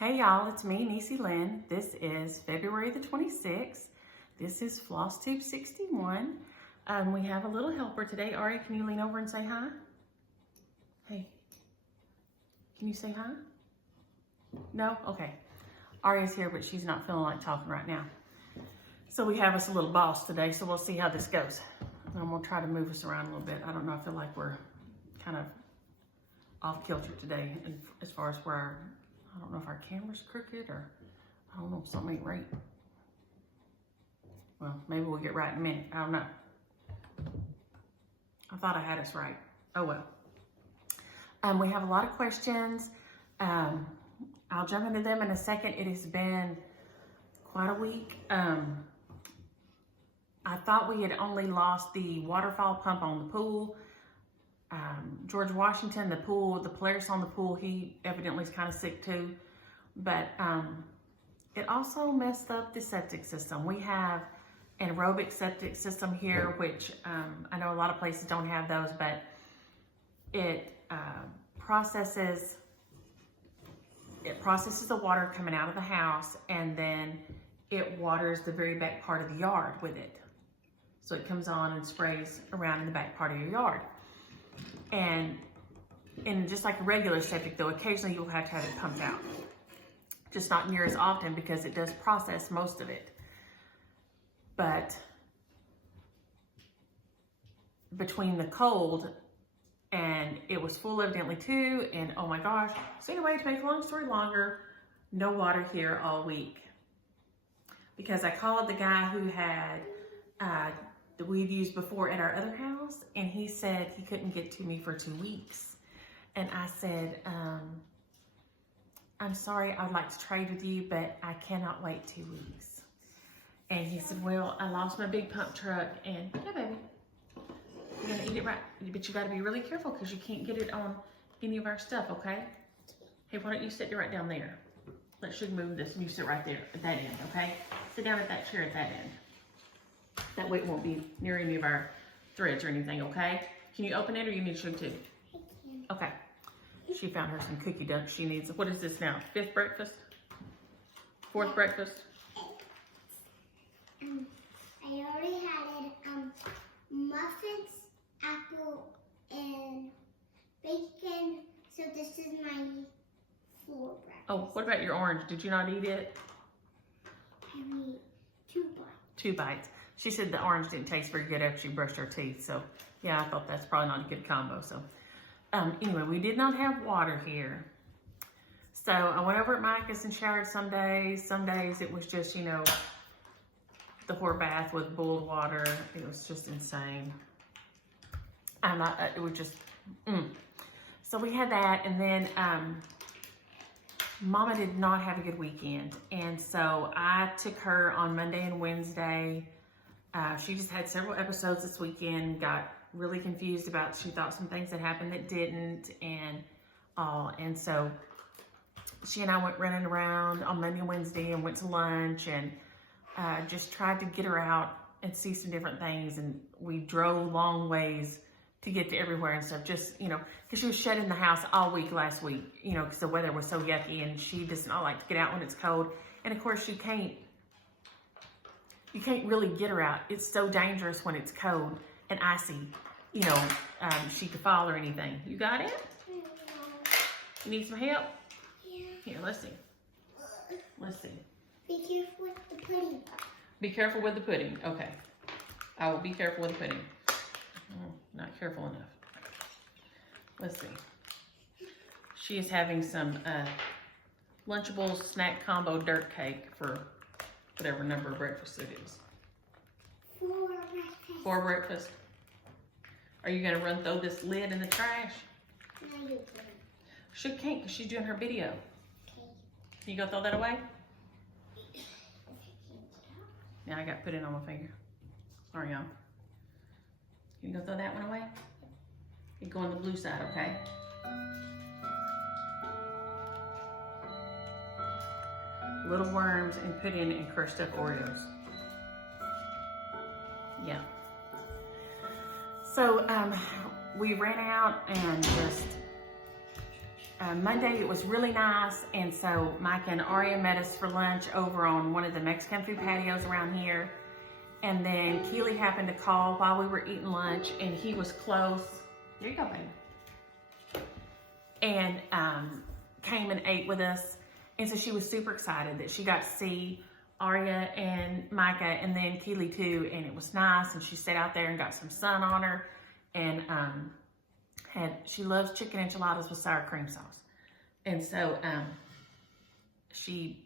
Hey y'all, it's me, Niecielynn. This is February the 26th. This is Flosstube 61. We have a little helper today. Ari, can you lean over and say hi? Hey, can you say hi? No? Okay. Ari is here, but she's not feeling like talking right now. So we have us a little boss today, so we'll see how this goes. I'm gonna try to move us around a little bit. I don't know, I feel like we're kind of off kilter today as far as where I don't know if our camera's crooked or I don't know if something ain't right. Well, maybe we'll get right in a minute. I don't know. I thought I had us right. Oh well. We have a lot of questions. I'll jump into them in a second. It has been quite a week. I thought we had only lost the waterfall pump on the pool. George Washington, the Polaris on the pool, he evidently is kind of sick too. But it also messed up the septic system. We have an aerobic septic system here, which I know a lot of places don't have those, but it processes the water coming out of the house, and then it waters the very back part of the yard with it. So it comes on and sprays around in the back part of your yard. And just like a regular septic though, occasionally you'll have to have it pumped out. Just not near as often because it does process most of it. But between the cold and it was full evidently too, and oh my gosh. So anyway, to make a long story longer, no water here all week. Because I called the guy who had that we'd used before at our other house, and he said he couldn't get to me for 2 weeks. And I said, I'm sorry, I would like to trade with you, but I cannot wait 2 weeks. And he said, well, I lost my big pump truck, and yeah, baby, you're gonna eat it right, but you gotta be really careful because you can't get it on any of our stuff, okay? Hey, why don't you sit right down there? Let's move this, and you sit right there at that end, okay? Sit down at that chair at that end. That way it won't be near any of our threads or anything, okay? Can you open it or you need Shug too? I can. Okay. She found her some cookie dunks she needs. What is this now? 5th breakfast? 4th breakfast? I already had muffins, apple, and bacon. So this is my 4th breakfast. Oh, what about your orange? Did you not eat it? I need 2 bites. 2 bites. She said the orange didn't taste very good after she brushed her teeth. So yeah, I thought that's probably not a good combo. So anyway, we did not have water here. So I went over at Micah's and showered some days. Some days it was just, you know, the whore bath with boiled water. It was just insane. It was just, So we had that, and then Mama did not have a good weekend. And so I took her on Monday and Wednesday. She just had several episodes this weekend, got really confused about, she thought some things had happened that didn't, and so she and I went running around on Monday and Wednesday and went to lunch and just tried to get her out and see some different things, and we drove long ways to get to everywhere and stuff, just, you know, because she was shut in the house all week last week, you know, because the weather was so yucky, and she does not like to get out when it's cold, and of course you can't really get her out. It's so dangerous when it's cold and icy, you know, she could fall or anything. You got it? You need some help? Yeah. Here, let's see. Let's see. Be careful with the pudding. Be careful with the pudding. Okay. I will be careful with the pudding. Not careful enough. Let's see. She is having some Lunchables snack combo dirt cake for whatever number of breakfasts it is. 4 breakfast. 4 breakfast. Are you gonna throw this lid in the trash? No, you can. She can't because she's doing her video. Okay. Can you go throw that away? Yeah, I got put it on my finger. Sorry, y'all. You can go throw that one away? You go on the blue side, okay? Little worms and pudding and crushed up Oreos. Yeah. So we ran out and just Monday it was really nice, and so Micah and Aria met us for lunch over on one of the Mexican food patios around here. And then Keely happened to call while we were eating lunch, and he was close. There you go, baby. And came and ate with us. And so she was super excited that she got to see Aria and Micah and then Keely too, and it was nice. And she sat out there and got some sun on her, and she loves chicken enchiladas with sour cream sauce. And so she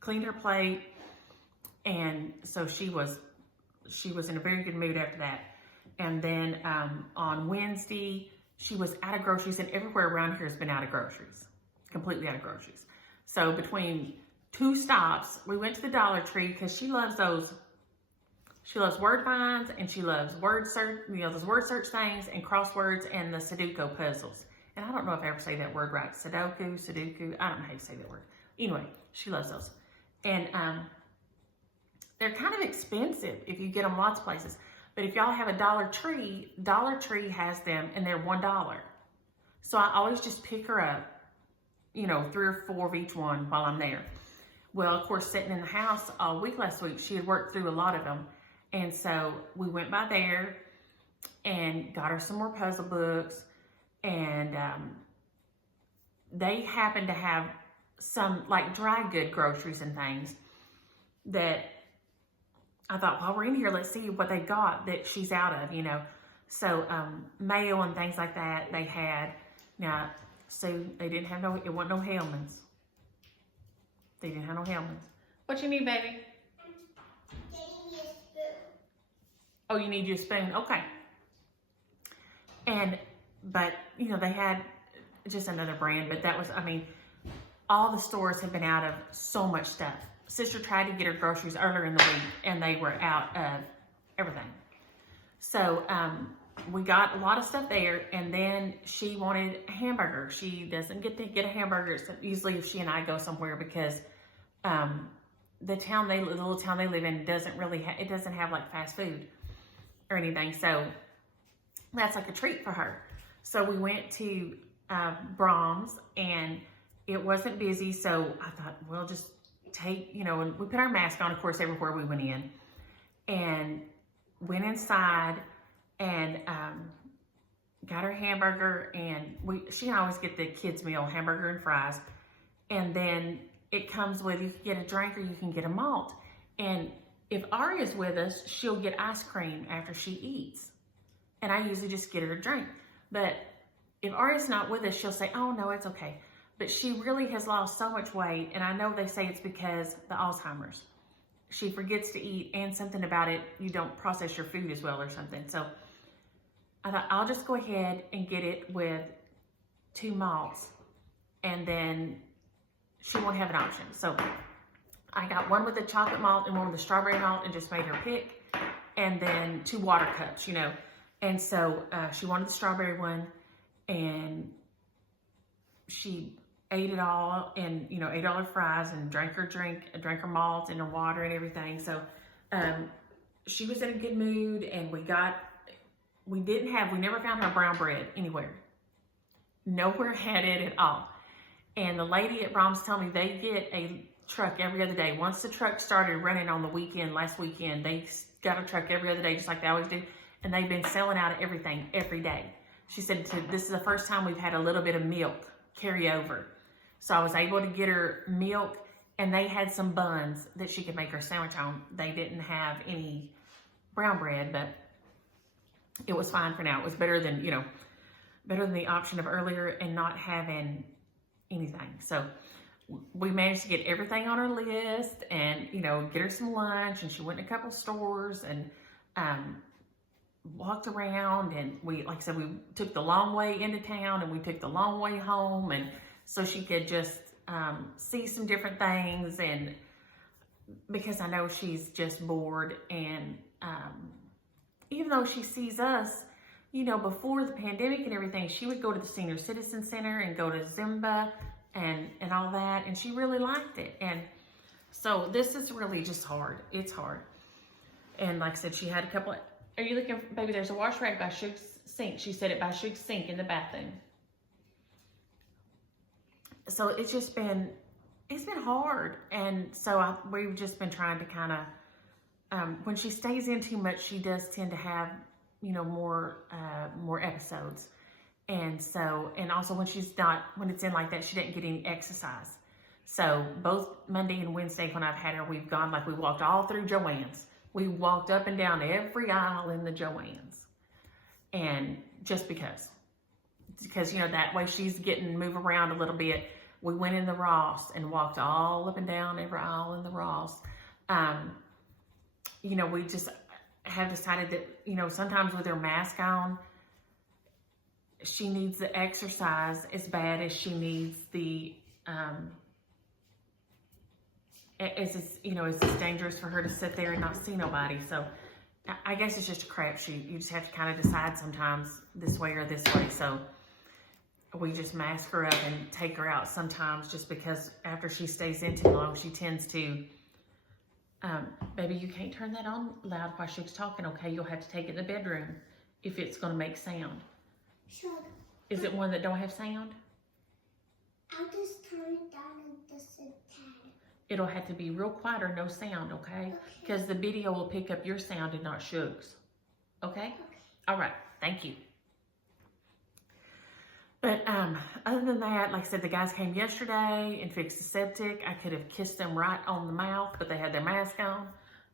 cleaned her plate, and so she was in a very good mood after that. And then on Wednesday, she was out of groceries, and everywhere around here has been out of groceries, completely out of groceries. So between 2 stops, we went to the Dollar Tree because she loves those. She loves word finds, and she loves word search, those word search things and crosswords and the Sudoku puzzles. And I don't know if I ever say that word right. Sudoku. I don't know how you say that word. Anyway, she loves those. And they're kind of expensive if you get them lots of places. But if y'all have a Dollar Tree has them, and they're $1. So I always just pick her up, 3 or 4 of each one while I'm there. Well, of course, sitting in the house all week last week, she had worked through a lot of them. And so we went by there and got her some more puzzle books. And they happened to have some like dry good groceries and things that I thought, while we're in here, let's see what they got that she's out of, So mayo and things like that they had. Now, so they didn't have it wasn't no Hellmann's. They didn't have no Hellmann's. What you need, baby? Getting your spoon. Oh, you need your spoon. Okay. But they had just another brand, but that was, all the stores have been out of so much stuff. Sister tried to get her groceries earlier in the week, and they were out of everything. So we got a lot of stuff there, and then she wanted a hamburger. She doesn't get to get a hamburger usually if she and I go somewhere, because the little town they live in doesn't really it doesn't have like fast food or anything. So that's like a treat for her. So we went to Brahms, and it wasn't busy. So I thought, we'll just take, and we put our mask on, of course, everywhere we went in, and went inside and got her hamburger. And she can always get the kids' meal, hamburger and fries. And then it comes with, you can get a drink or you can get a malt. And if Aria's with us, she'll get ice cream after she eats. And I usually just get her a drink. But if Aria's not with us, she'll say, oh, no, it's okay. But she really has lost so much weight. And I know they say it's because the Alzheimer's. She forgets to eat, and something about it, you don't process your food as well or something. So I thought, I'll just go ahead and get it with 2 malts. And then she won't have an option. So I got one with the chocolate malt and one with the strawberry malt, and just made her pick. And then 2 water cups, And so she wanted the strawberry one, and she ate it all, and ate all her fries and drank her malt and her water and everything. So she was in a good mood, and we never found her brown bread anywhere. Nowhere had it at all. And the lady at Brahms told me they get a truck every other day. Once the truck started running on the weekend, last weekend, they got a truck every other day, just like they always do. And they've been selling out of everything every day. She said, this is the first time we've had a little bit of milk carry over. So I was able to get her milk, and they had some buns that she could make her sandwich on. They didn't have any brown bread, but it was fine for now. It was better than the option of earlier and not having anything. So we managed to get everything on her list, and, get her some lunch. And she went in a couple stores and walked around, and we took the long way into town, and we took the long way home, and so she could just see some different things. And because I know she's just bored, and even though she sees us, before the pandemic and everything, she would go to the Senior Citizen Center and go to Zumba and all that, and she really liked it. And so this is really just hard. It's hard. And like I said, she had a couple of, are you looking, baby, there's a wash rag by Shug's sink. She said it by Shug's sink in the bathroom. so it's been hard. And so we've just been trying to kind of, when she stays in too much, she does tend to have, more episodes. And so, and also when it's in like that, she didn't get any exercise. So both Monday and Wednesday when I've had her, we walked all through Joann's. We walked up and down every aisle in the Joann's. And just because, that way she's move around a little bit. We went in the Ross and walked all up and down every aisle in the Ross. We just have decided that, sometimes with her mask on, she needs the exercise as bad as she needs the, it's dangerous for her to sit there and not see nobody. So I guess it's just a crapshoot. You just have to kind of decide sometimes this way or this way. So we just mask her up and take her out sometimes just because after she stays in too long, she tends to, baby, you can't turn that on loud while she was talking, okay? You'll have to take it in the bedroom if it's going to make sound. Sure. Is it one that don't have sound? I'll just turn it down just a tad. It'll have to be real quiet or no sound, okay? Because the video will pick up your sound and not Shug's. Okay? All right. Thank you. But other than that, like I said, the guys came yesterday and fixed the septic. I could have kissed them right on the mouth, but they had their mask on.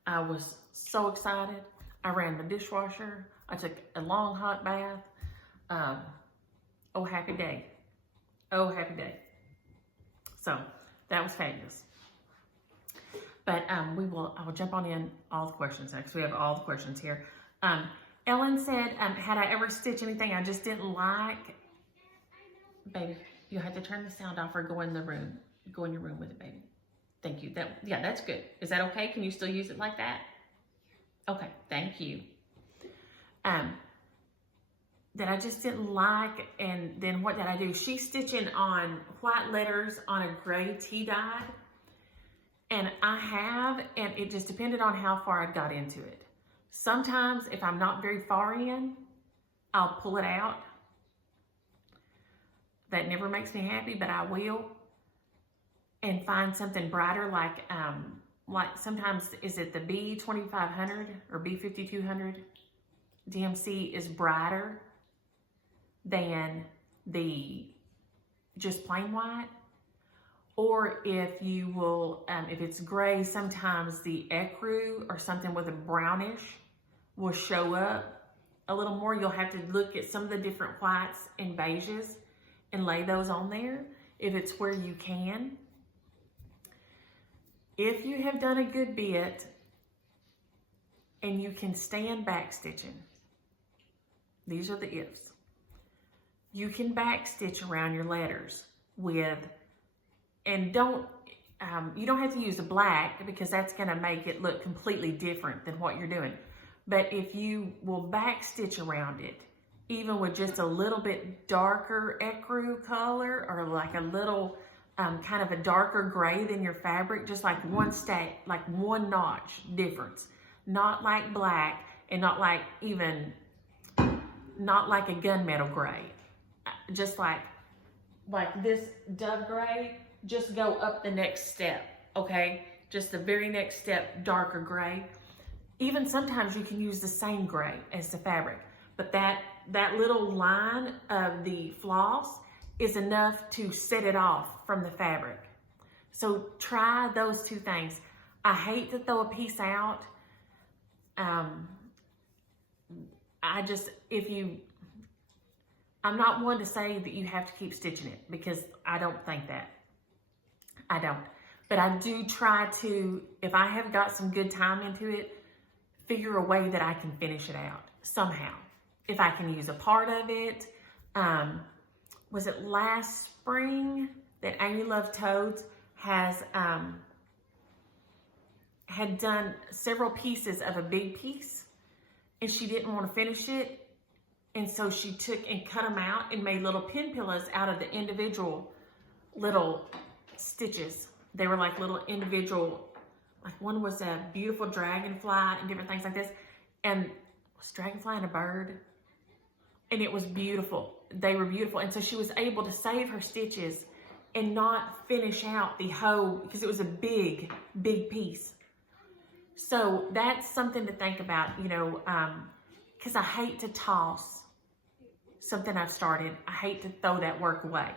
I was so excited. I ran the dishwasher. I took a long hot bath. Oh, happy day. Oh, happy day. So that was fabulous. But I will jump on in all the questions next. We have all the questions here. Ellen said, had I ever stitched anything I just didn't like? Baby, you have to turn the sound off or go in the room. Go in your room with it, baby. Thank you. That's good. Is that okay? Can you still use it like that? Okay, thank you. That I just didn't like, and then what did I do? She's stitching on white letters on a gray tea dye, and and it just depended on how far I got into it. Sometimes if I'm not very far in, I'll pull it out. That never makes me happy, but I will, and find something brighter, like sometimes, is it the B2500 or B5200? DMC is brighter than the just plain white. Or if you will, if it's gray, sometimes the ecru or something with a brownish will show up a little more. You'll have to look at some of the different whites and beiges and lay those on there if it's where you can. If you have done a good bit and you can stand back stitching, these are the ifs. You can back stitch around your letters with, and you don't have to use a black because that's going to make it look completely different than what you're doing. But if you will back stitch around it, even with just a little bit darker ecru color, or like a little kind of a darker gray than your fabric, just like one stack, like one notch difference, not like black and not like a gunmetal gray, just like this dove gray, just go up the next step, okay? Just the very next step, darker gray. Even sometimes you can use the same gray as the fabric, but that little line of the floss is enough to set it off from the fabric. So try those two things. I hate to throw a piece out. I'm not one to say that you have to keep stitching it, because I don't think that. I don't. But I do try to, if I have got some good time into it, figure a way that I can finish it out somehow. If I can use a part of it. Was it last spring that Amy Love Toads had done several pieces of a big piece, and she didn't want to finish it. And so she took and cut them out and made little pin pillows out of the individual little stitches. They were like little individual, like one was a beautiful dragonfly and different things like this. And was dragonfly and a bird? And it was beautiful. They were beautiful. And so she was able to save her stitches and not finish out the whole, because it was a big, big piece. So that's something to think about, you know, because I hate to toss something I've started. I hate to throw that work away.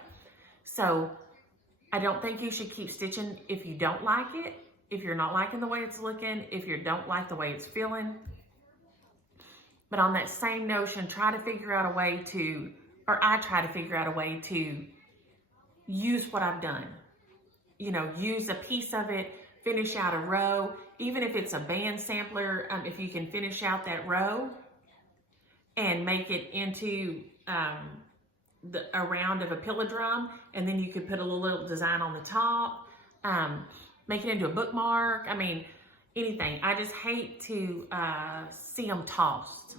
So I don't think you should keep stitching if you don't like it, if you're not liking the way it's looking, if you don't like the way it's feeling. But on that same notion, try to figure out a way to, or I try to figure out a way to use what I've done. You know, use a piece of it, finish out a row, even if it's a band sampler, if you can finish out that row and make it into a round of a pillow drum, and then you could put a little design on the top, make it into a bookmark. I mean, anything. I just hate to see them tossed,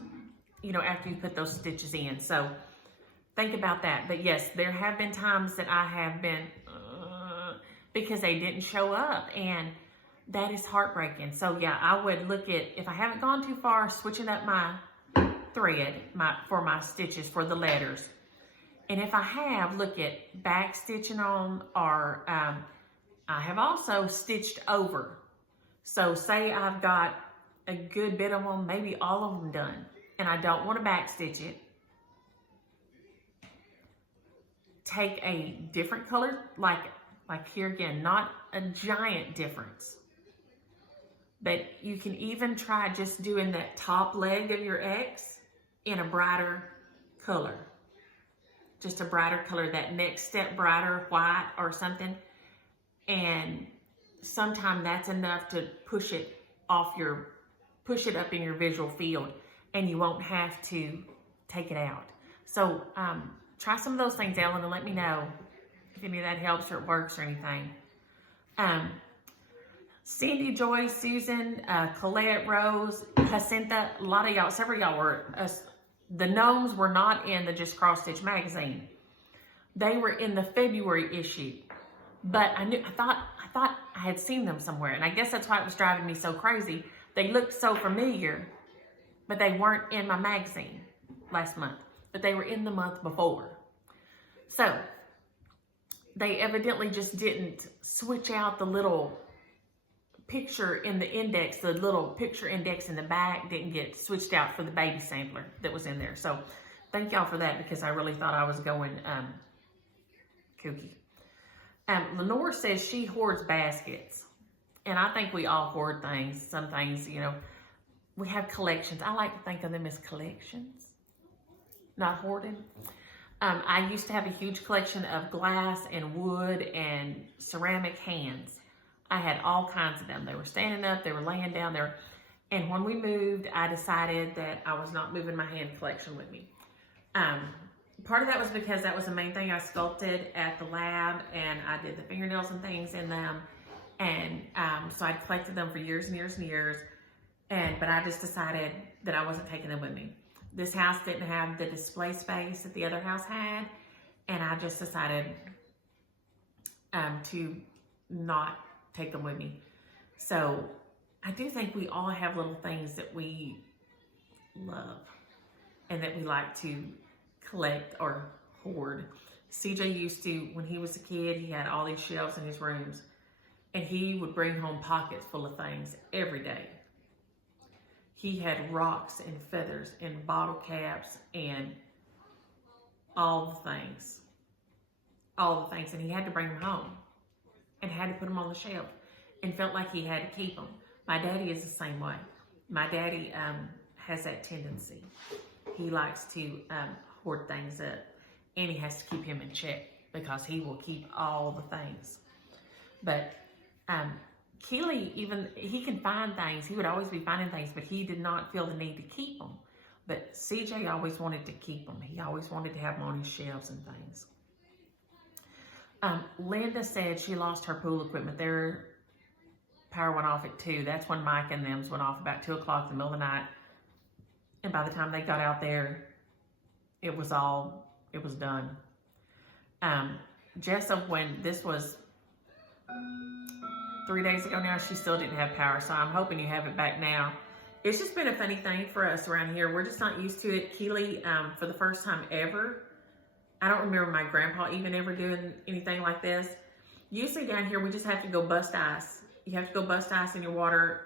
you know, after you put those stitches in. So think about that. But yes, there have been times that I have been, because they didn't show up, and that is heartbreaking. So yeah, I would look at, if I haven't gone too far, switching up my thread for my stitches for the letters. And if I have, look at back stitching on, or I have also stitched over. So say I've got a good bit of them, maybe all of them done, and I don't want to back stitch it. Take a different color, like here again, not a giant difference. But you can even try just doing that top leg of your X in a brighter color. Just a brighter color, that next step brighter, white or something. And sometimes that's enough to push it up in your visual field, and you won't have to take it out. So try some of those things, Ellen, and let me know if any of that helps or it works or anything. Cindy, Joy, Susan, Colette, Rose, Jacinta, a lot of y'all, several of y'all were, the gnomes were not in the Just Cross Stitch magazine. They were in the February issue, but I thought I had seen them somewhere, and I guess that's why it was driving me so crazy. They looked so familiar, but they weren't in my magazine last month, but they were in the month before. So they evidently just didn't switch out the little picture in the index, the little picture index in the back didn't get switched out for the baby sampler that was in there. So thank y'all for that, because I really thought I was going kooky. Lenore says she hoards baskets, and I think we all hoard things. Some things, you know, we have collections. I like to think of them as collections, not hoarding. I used to have a huge collection of glass and wood and ceramic hands. I had all kinds of them. They were standing up, they were laying down there. And when we moved, I decided that I was not moving my hand collection with me. Part of that was because that was the main thing I sculpted at the lab, and I did the fingernails and things in them. And so I'd collected them for years and years and years. But I just decided that I wasn't taking them with me. This house didn't have the display space that the other house had. And I just decided to not take them with me. So I do think we all have little things that we love and that we like to collect or hoard. CJ used to, when he was a kid, he had all these shelves in his rooms, and he would bring home pockets full of things every day. He had rocks and feathers and bottle caps and all the things, and he had to bring them home and had to put them on the shelf and felt like he had to keep them. My daddy is the same way. My daddy has that tendency. He likes to hoard things up, and he has to keep him in check because he will keep all the things. But Keely, even, he can find things. He would always be finding things, but he did not feel the need to keep them. But CJ always wanted to keep them. He always wanted to have them on his shelves and things. Linda said she lost her pool equipment. Their power went off at 2. That's when Mike and them's went off about 2 o'clock in the middle of the night. And by the time they got out there, it was done. Jessup, when this was 3 days ago now, she still didn't have power. So I'm hoping you have it back now. It's just been a funny thing for us around here. We're just not used to it. Keely, for the first time ever, I don't remember my grandpa even ever doing anything like this. Usually down here, we just have to go bust ice. You have to go bust ice in your water,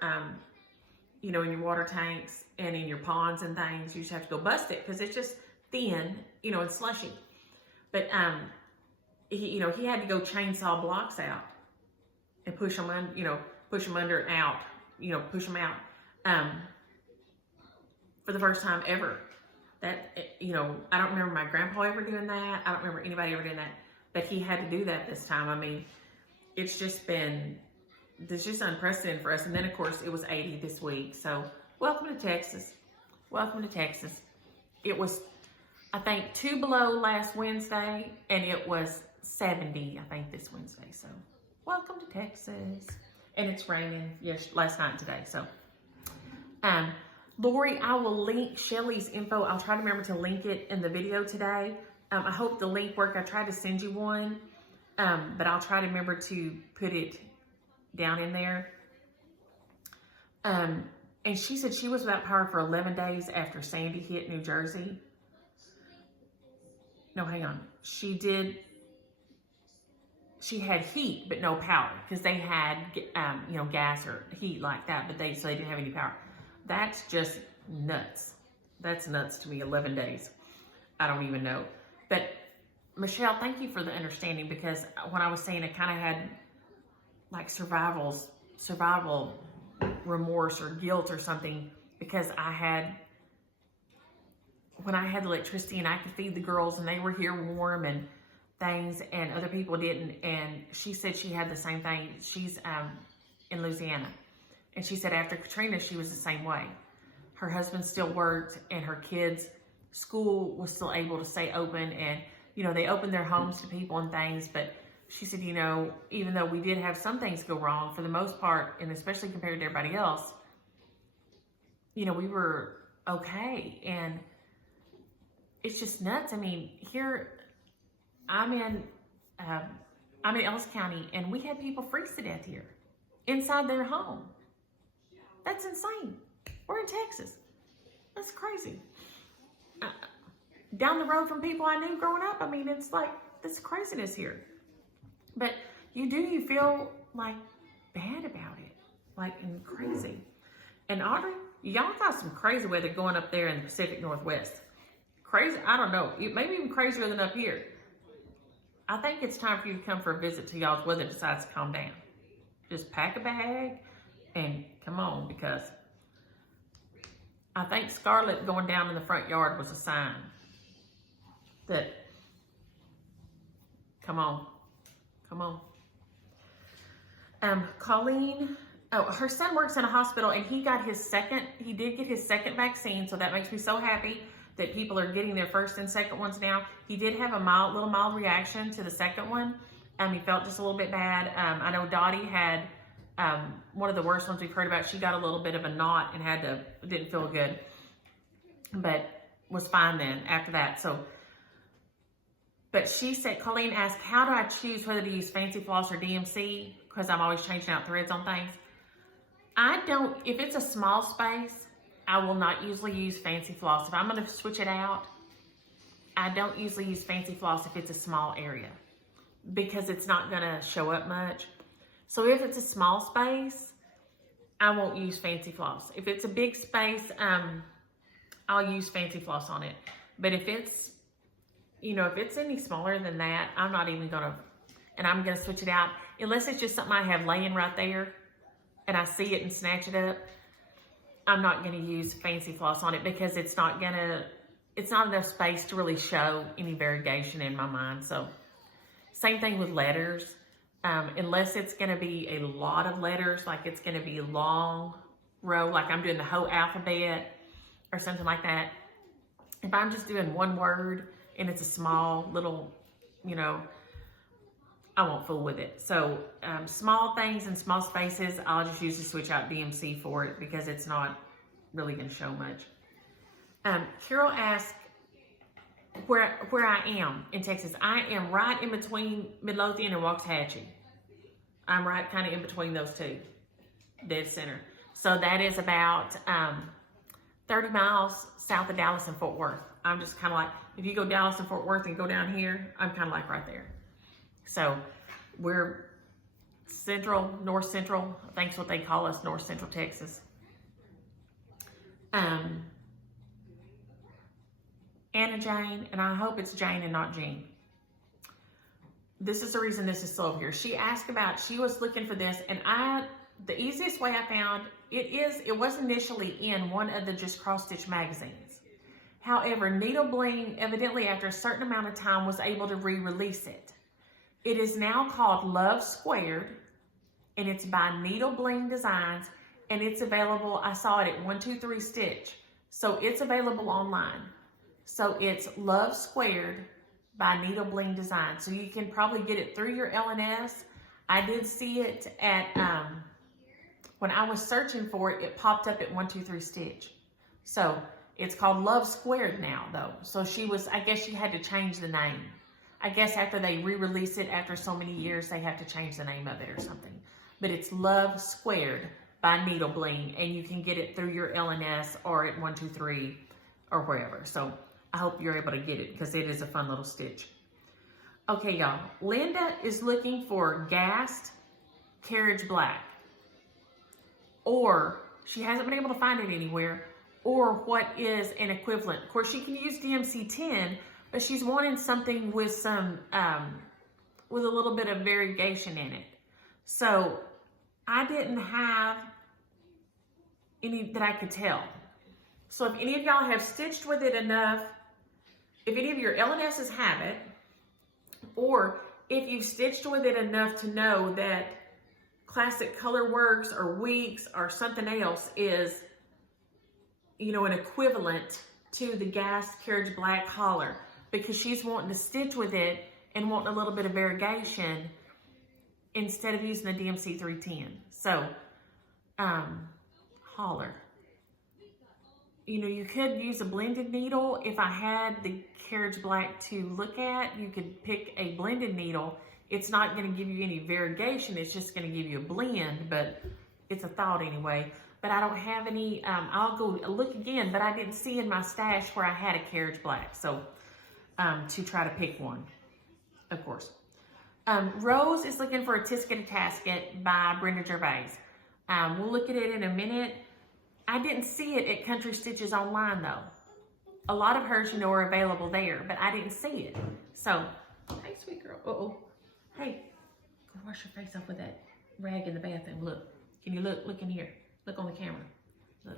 you know, in your water tanks and in your ponds and things. You just have to go bust it because it's just thin, you know, and slushy. But, he had to go chainsaw blocks out and push them under and out, push them out, for the first time ever. That, I don't remember my grandpa ever doing that. I don't remember anybody ever doing that, but he had to do that this time. I mean, it's just unprecedented for us. And then of course it was 80 this week. So welcome to Texas. Welcome to Texas. It was, I think, 2 below last Wednesday, and it was 70, I think, this Wednesday. So welcome to Texas. And it's raining, yes, last night and today. So, Lori, I will link Shelly's info. I'll try to remember to link it in the video today. I hope the link worked. I tried to send you one, but I'll try to remember to put it down in there. And she said she was without power for 11 days after Sandy hit New Jersey. No, hang on. She had heat, but no power because they had, gas or heat like that, but so they didn't have any power. That's just nuts. That's nuts to me, 11 days. I don't even know. But Michelle, thank you for the understanding, because when I was saying I kind of had like survival remorse or guilt or something, because when I had electricity and I could feed the girls and they were here warm and things, and other people didn't. And she said she had the same thing. She's in Louisiana. And she said after Katrina, she was the same way. Her husband still worked and her kids' school was still able to stay open. And, they opened their homes to people and things. But she said, even though we did have some things go wrong, for the most part, and especially compared to everybody else, we were okay. And it's just nuts. I mean, here I'm in Ellis County, and we had people freeze to death here inside their home. That's insane. We're in Texas. That's crazy. Down the road from people I knew growing up, I mean, it's like this craziness here. But you feel like bad about it, like, and crazy. And Audrey, y'all got some crazy weather going up there in the Pacific Northwest. Crazy, I don't know, maybe even crazier than up here. I think it's time for you to come for a visit till y'all's weather decides to calm down. Just pack a bag and come on, because I think Scarlet going down in the front yard was a sign that, come on. Colleen, her son works in a hospital, and he did get his second vaccine, so that makes me so happy that people are getting their first and second ones now. He did have a mild reaction to the second one. He felt just a little bit bad. I know Dottie had one of the worst ones we've heard about. She got a little bit of a knot and didn't feel good, but was fine then after that. So, but she said, Colleen asked, how do I choose whether to use Fancy Floss or DMC? Because I'm always changing out threads on things. If it's a small space, I will not usually use Fancy Floss. If I'm going to switch it out, I don't usually use Fancy Floss if it's a small area, because it's not going to show up much. So if it's a small space, I won't use Fancy Floss. If it's a big space, I'll use Fancy Floss on it. But if it's, if it's any smaller than that, I'm not even going to, and I'm going to switch it out. Unless it's just something I have laying right there and I see it and snatch it up, I'm not going to use Fancy Floss on it, because it's not enough space to really show any variegation in my mind. So same thing with letters. Unless it's going to be a lot of letters, like it's going to be a long row, like I'm doing the whole alphabet or something like that. If I'm just doing one word and it's a small little, I won't fool with it. So small things and small spaces, I'll just usually switch out DMC for it, because it's not really going to show much. Carol asked where I am in Texas. I am right in between Midlothian and Waxahachie. I'm right kind of in between those two, dead center. So that is about 30 miles south of Dallas and Fort Worth. I'm just kind of like, if you go Dallas and Fort Worth and go down here, I'm kind of like right there. So we're north central, I think is what they call us, north central Texas. Anna Jane, and I hope it's Jane and not Jean. This is the reason this is still over here. She asked about, she was looking for this, and the easiest way I found, it was initially in one of the Just Cross Stitch magazines. However, Needle Bling, evidently after a certain amount of time, was able to re-release it. It is now called Love Squared, and it's by Needle Bling Designs, and it's available, I saw it at 123 Stitch, so it's available online. So it's Love Squared by Needle Bling Design. So you can probably get it through your LNS. I did see it at, when I was searching for it, it popped up at 123 Stitch. So it's called Love Squared now though. So I guess she had to change the name. I guess after they re-release it after so many years, they have to change the name of it or something. But it's Love Squared by Needle Bling, and you can get it through your LNS or at 123 or wherever. So I hope you're able to get it because it is a fun little stitch. Okay, y'all. Linda is looking for Gassed Carriage Black. Or she hasn't been able to find it anywhere. Or what is an equivalent. Of course, she can use DMC 10, but she's wanting something with some, with a little bit of variegation in it. So I didn't have any that I could tell. So if any of y'all have stitched with it enough, if any of your LNSs have it, or if you've stitched with it enough to know that Classic Color Works or Weeks or something else is, you know, an equivalent to the Gas Carriage Black collar, because she's wanting to stitch with it and wanting a little bit of variegation instead of using the DMC 310. So, holler. You know, you could use a blended needle. If I had the Carriage Black to look at, you could pick a blended needle. It's not going to give you any variegation. It's just going to give you a blend, but it's a thought anyway. But I don't have any, I'll go look again, but I didn't see in my stash where I had a Carriage Black. So, to try to pick one, of course. Rose is looking for a Tisket Tasket by Brenda Gervais. We'll look at it in a minute. I didn't see it at Country Stitches online though. A lot of hers, you know, are available there, but I didn't see it. So, hey, sweet girl. Uh-oh. Hey, go wash your face off with that rag in the bathroom. Look. Can you look? Look in here. Look on the camera. Look.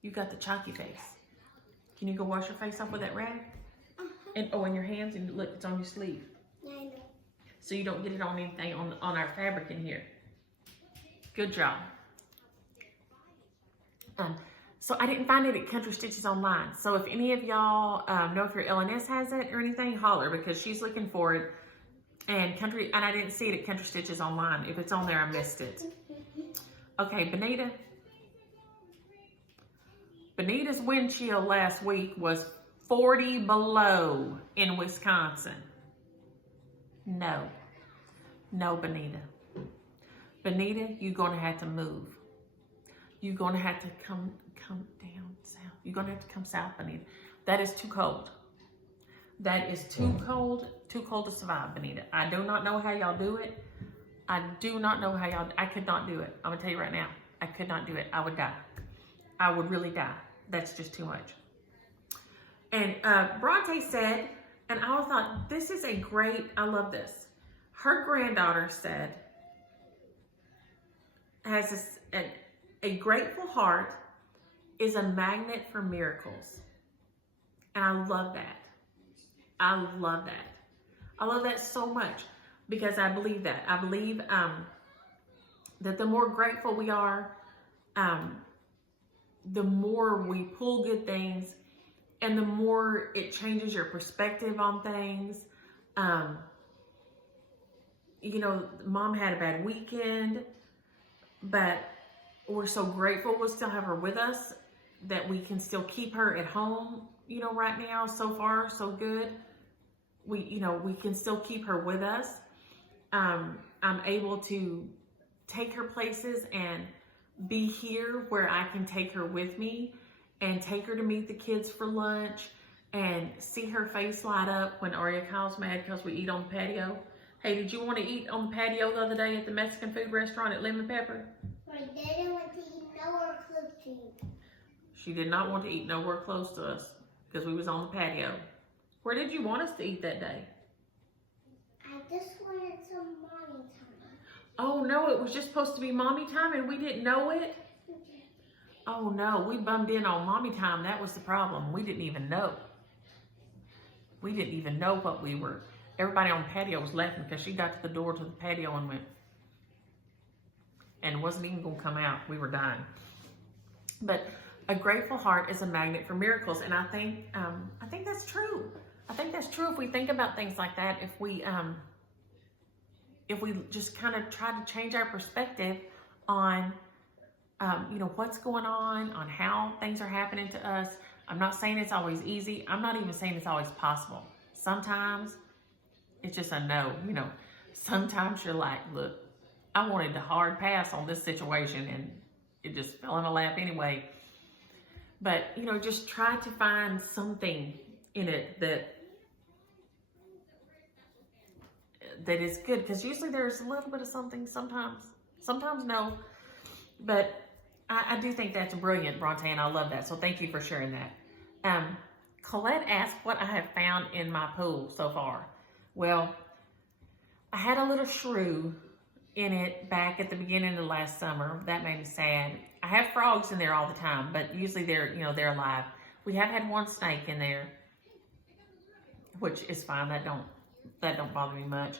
You got the chalky face. Can you go wash your face off with that rag? And in your hands, and look, it's on your sleeve. I know. So you don't get it on anything on our fabric in here. Good job. So I didn't find it at Country Stitches online. So if any of y'all know if your LNS has it or anything, holler, because she's looking for it. And I didn't see it at Country Stitches online. If it's on there, I missed it. Okay, Benita. Benita's wind chill last week was 40 below in Wisconsin. No, Benita. Benita, you're gonna have to move. You're gonna have to come down south. You're gonna have to come south, Benita. That is too cold. That is too cold to survive, Benita. I do not know how y'all do it. I do not know how y'all, I could not do it. I'm gonna tell you right now, I could not do it. I would die. I would really die. That's just too much. And Bronte said, and I thought, this is a great, I love this. Her granddaughter said, has this, a grateful heart is a magnet for miracles. And I love that. I love that. I love that so much because I believe that. I believe that the more grateful we are, the more we pull good things and the more it changes your perspective on things. You know, Mom had a bad weekend, but we're so grateful we'll still have her with us, that we can still keep her at home, you know, right now. So far, so good. We can still keep her with us. I'm able to take her places and be here where I can take her with me and take her to meet the kids for lunch and see her face light up when Arya calls mad because we eat on the patio. Hey, did you want to eat on the patio the other day at the Mexican food restaurant at Lemon Pepper? I didn't want to eat nowhere close to you. She did not want to eat nowhere close to us because we was on the patio. Where did you want us to eat that day? I just wanted some mommy time. Oh no, it was just supposed to be mommy time and we didn't know it? Oh no, we bummed in on mommy time. That was the problem. We didn't even know. We didn't even know what we were. Everybody on the patio was laughing because she got to the door to the patio and went, and wasn't even going to come out. We were dying. But a grateful heart is a magnet for miracles, and I think that's true. I think that's true if we think about things like that. If we just kind of try to change our perspective on, what's going on how things are happening to us. I'm not saying it's always easy. I'm not even saying it's always possible. Sometimes it's just a no. Sometimes you're like, look, I wanted to hard pass on this situation and it just fell in my lap anyway. But, just try to find something in it that is good. Because usually there's a little bit of something sometimes no. But I do think that's brilliant, Bronte, and I love that. So thank you for sharing that. Colette asked what I have found in my pool so far. Well, I had a little shrew in it back at the beginning of last summer. That made me sad. I have frogs in there all the time, but usually they're alive. We have had one snake in there, which is fine. That don't bother me much.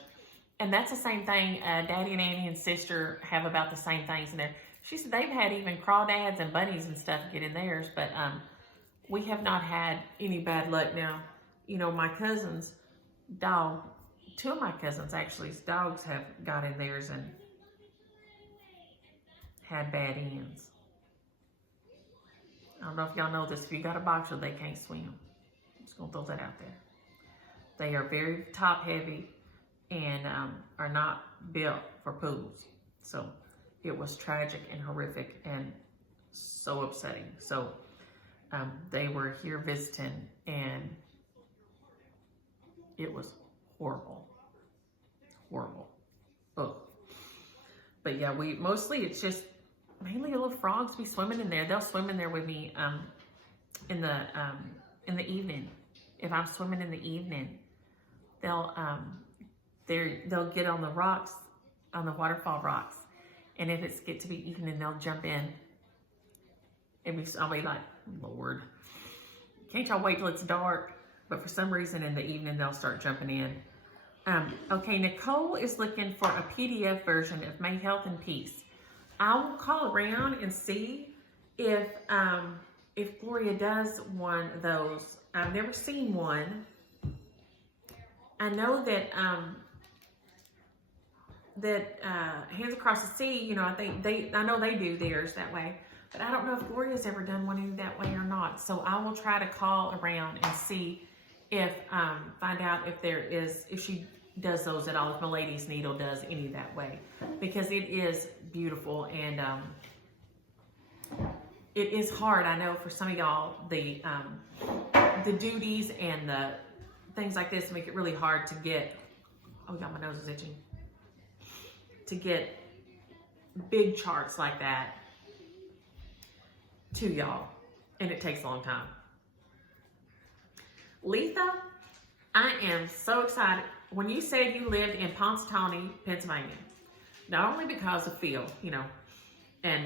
And that's the same thing. Daddy and Annie and sister have about the same things in there. She said they've had even crawdads and bunnies and stuff get in theirs, but we have not had any bad luck. Now, my cousin's dog, two of my cousins actually's dogs have got in theirs and had bad ends. I don't know if y'all know this. If you got a boxer, they can't swim. I'm just gonna throw that out there. They are very top heavy and are not built for pools. So it was tragic and horrific and so upsetting. So they were here visiting and it was horrible. Oh. But yeah, it's just mainly little frogs be swimming in there. They'll swim in there with me in the evening. If I'm swimming in the evening, they'll get on the rocks, on the waterfall rocks. And if it's get to be evening, they'll jump in. I'll be like, Lord, can't y'all wait till it's dark? But for some reason in the evening, they'll start jumping in. Okay, Nicole is looking for a PDF version of May Health and Peace. I will call around and see if Gloria does one of those. I've never seen one. I know that Hands Across the Sea, I know they do theirs that way, but I don't know if Gloria's ever done one in that way or not. So I will try to call around and see if find out if she does those at all, if Miladys Needle does any that way, because it is beautiful and it is hard. I know for some of y'all the duties and the things like this make it really hard to get. Oh God, my nose is itching. To get big charts like that to y'all, and it takes a long time. Letha, I am so excited. When you said you lived in Punxsutawney, Pennsylvania, not only because of Phil, and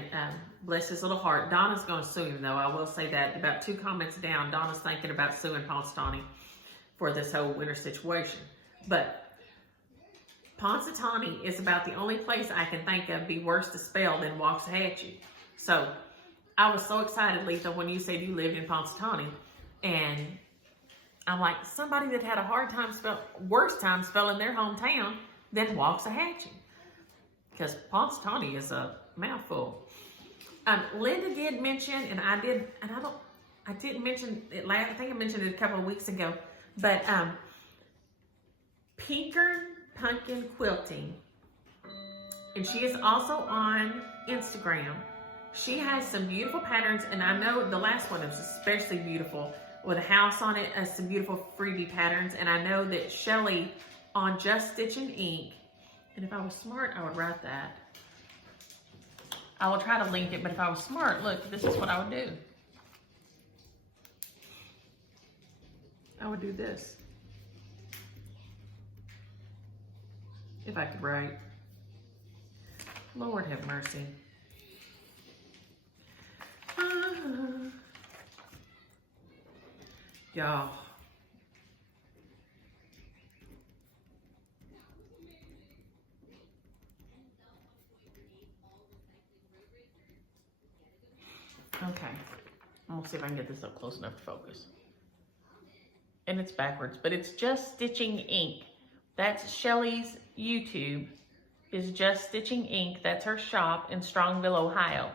bless his little heart, Donna's going to sue him though. I will say that about 2 comments down, Donna's thinking about suing Punxsutawney for this whole winter situation. But Punxsutawney is about the only place I can think of be worse to spell than Waxahachie. So I was so excited, Letha, when you said you lived in Punxsutawney, and I'm like, somebody that had a worse time spelling their hometown than Waxahachie. Because Punxsutawney is a mouthful. Linda did mention, and I didn't mention it last, I think I mentioned it a couple of weeks ago, but Pinker Pumpkin Quilting, and she is also on Instagram. She has some beautiful patterns, and I know the last one is especially beautiful. with a house on it, some beautiful freebie patterns. And I know that Shelly on Just Stitching Ink, and if I was smart, I would write that. I will try to link it, but if I was smart, look, this is what I would do. I would do this. If I could write. Lord have mercy. Y'all. Okay, I'm gonna see if I can get this up close enough to focus. And it's backwards, but it's Just Stitching Ink. That's Shelly's YouTube, is Just Stitching Ink. That's her shop in Strongville, Ohio.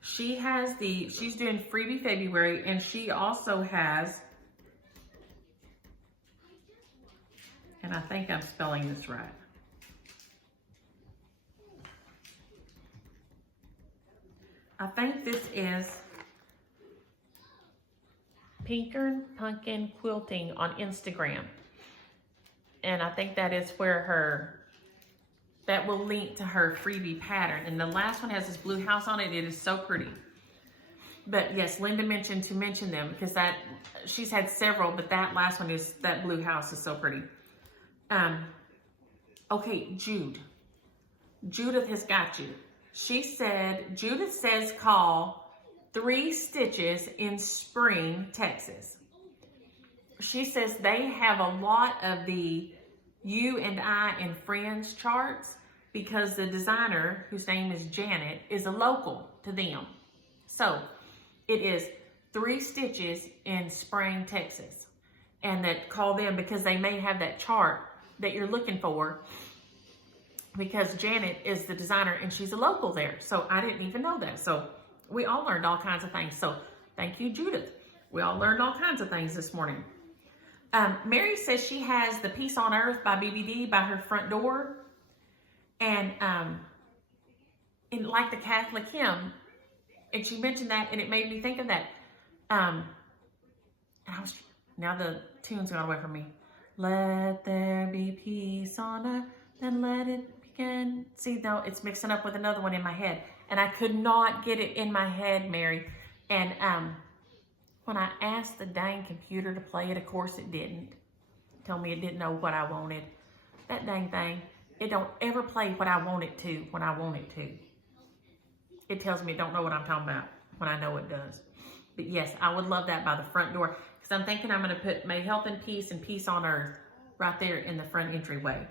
She has she's doing Freebie February, and she also has, and I think I'm spelling this right. I think this is Pinkern Pumpkin Quilting on Instagram. And I think that is where that will link to her freebie pattern. And the last one has this blue house on it. It is so pretty. But yes, Linda mentioned to mention them because she's had several, but that last one is, that blue house is so pretty. Okay, Judith has got you. She said, Judith says call 3 Stitches in Spring, Texas. She says they have a lot of the You and I and Friends charts because the designer, whose name is Janet, is a local to them. So it is 3 Stitches in Spring, Texas. And that call them because they may have that chart that you're looking for, because Janet is the designer and she's a local there. So I didn't even know that. So we all learned all kinds of things. So thank you, Judith. We all learned all kinds of things this morning. Mary says she has the Peace on Earth by BBD by her front door. And in like the Catholic hymn, and she mentioned that and it made me think of that. Now the tune's gone away from me. Let there be peace on earth, then let it begin. See, no, it's mixing up with another one in my head. And I could not get it in my head, Mary. And when I asked the dang computer to play it, of course it didn't. It told me it didn't know what I wanted. That dang thing, it don't ever play what I want it to when I want it to. It tells me it don't know what I'm talking about when I know it does. But yes, I would love that by the front door, because I'm thinking I'm going to put May Health and Peace on Earth right there in the front entryway.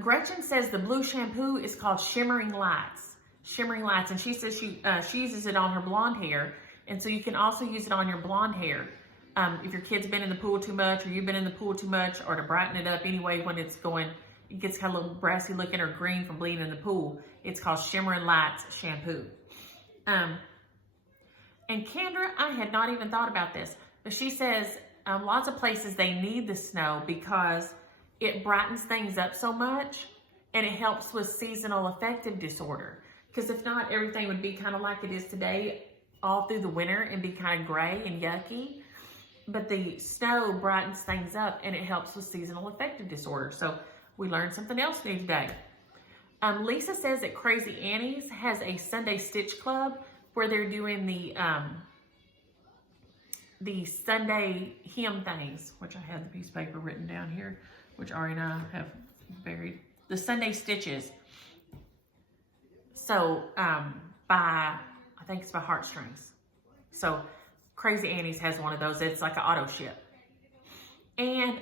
Gretchen says the blue shampoo is called Shimmering Lights. Shimmering Lights. And she says she uses it on her blonde hair. And so you can also use it on your blonde hair. If your kid's been in the pool too much, or you've been in the pool too much, or to brighten it up anyway when it gets kind of a little brassy looking or green from bleeding in the pool. It's called Shimmering Lights shampoo. And Kendra, I had not even thought about this, but she says lots of places they need the snow because it brightens things up so much, and it helps with seasonal affective disorder. Because if not, everything would be kind of like it is today all through the winter and be kind of gray and yucky. But the snow brightens things up and it helps with seasonal affective disorder. So we learned something else new today. Lisa says that Crazy Annie's has a Sunday Stitch Club where they're doing the Sunday hymn things, which I have the piece of paper written down here, which Ari and I have buried. The Sunday Stitches. So I think it's by Heartstrings. So Crazy Annie's has one of those. It's like an auto ship. And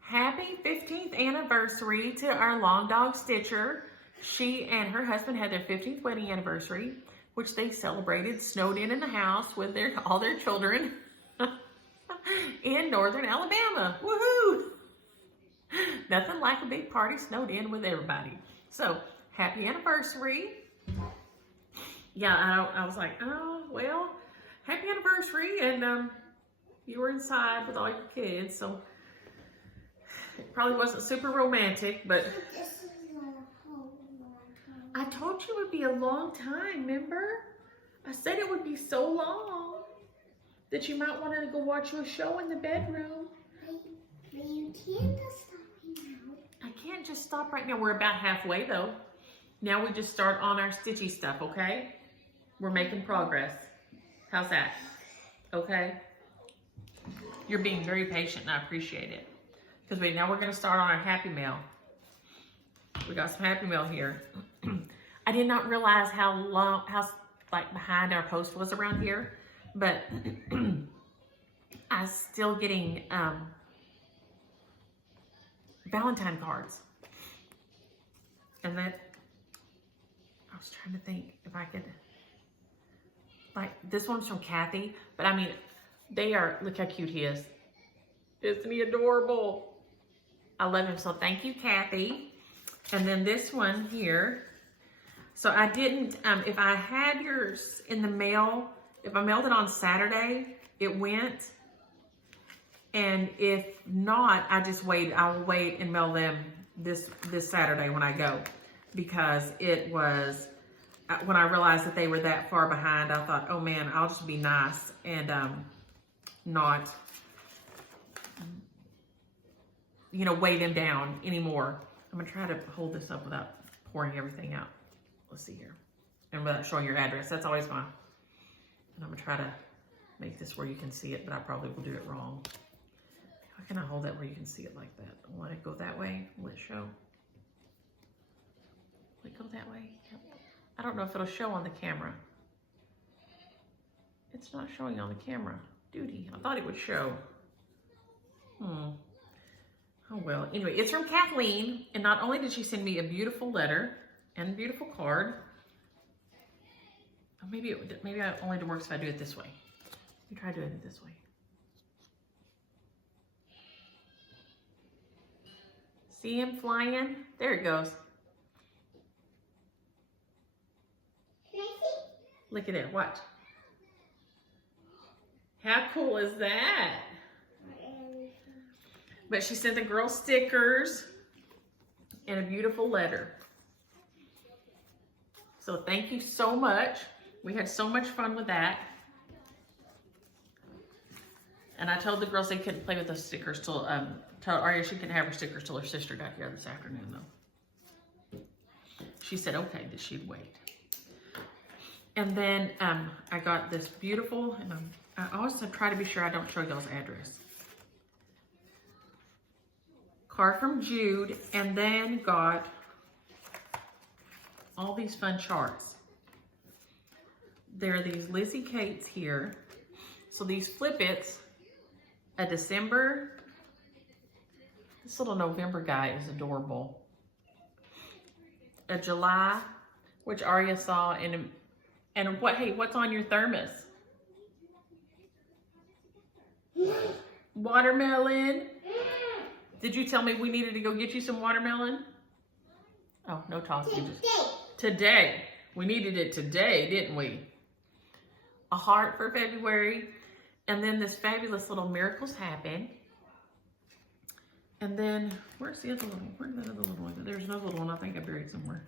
happy 15th anniversary to our long dog Stitcher. She and her husband had their 15th wedding anniversary, which they celebrated snowed in the house with all their children in northern Alabama. Woohoo! Nothing like a big party snowed in with everybody. So happy anniversary. Yeah, I was like, oh, well, happy anniversary. And you were inside with all your kids, so it probably wasn't super romantic, but This is a whole long time. I told you it would be a long time, remember? I said it would be so long. that you might want to go watch a show in the bedroom. But you can't just stop me now. I can't just stop right now. We're about halfway though. Now we just start on our stitchy stuff, okay? We're making progress. How's that? Okay? You're being very patient and I appreciate it. Because now we're going to start on our Happy Mail. We got some Happy Mail here. I did not realize how like behind our post was around here, but I'm still getting Valentine cards. And that, I was trying to think if I could, like this one's from Kathy, but I mean, they are, look how cute he is. Isn't he adorable? I love him, so thank you, Kathy. And then this one here. So I didn't, if I had yours in the mail, if I mailed it on Saturday, it went. And if not, I'll wait and mail them this Saturday when I go. Because it was, when I realized that they were that far behind, I thought, oh man, I'll just be nice and not, you know, weigh them down anymore. I'm gonna try to hold this up without pouring everything out. Let's see here. And without showing your address, that's always fine. And I'm gonna try to make this where you can see it, but I probably will do it wrong. How can I hold that where you can see it like that? I want it to go that way, will it show? Will it go that way? Yep. I don't know if it'll show on the camera. It's not showing on the camera. Duty, I thought it would show. Oh well, anyway, it's from Kathleen, and not only did she send me a beautiful letter and a beautiful card, maybe it only works if I do it this way. Let me try doing it this way. See him flying? There it goes. Can I see? Look at it, watch. How cool is that? But she sent the girls stickers and a beautiful letter. So thank you so much. We had so much fun with that. And I told the girls they couldn't play with those stickers till, told Arya she couldn't have her stickers till her sister got here this afternoon though. She said okay, that she'd wait. And then I got this beautiful, and I also try to be sure I don't show y'all's address. Card from Jude, and then got all these fun charts. There are these Lizzie Kates here. So these flip-its, a December, this little November guy is adorable. A July, which Arya saw, and what? Hey, what's on your thermos? Watermelon. Did you tell me we needed to go get you some watermelon? Oh, no talking. Today. We needed it today, didn't we? A heart for February. And then this fabulous little Miracles Happen. And then, where's the other little one? Where's that other little one? There's another little one I think I buried somewhere.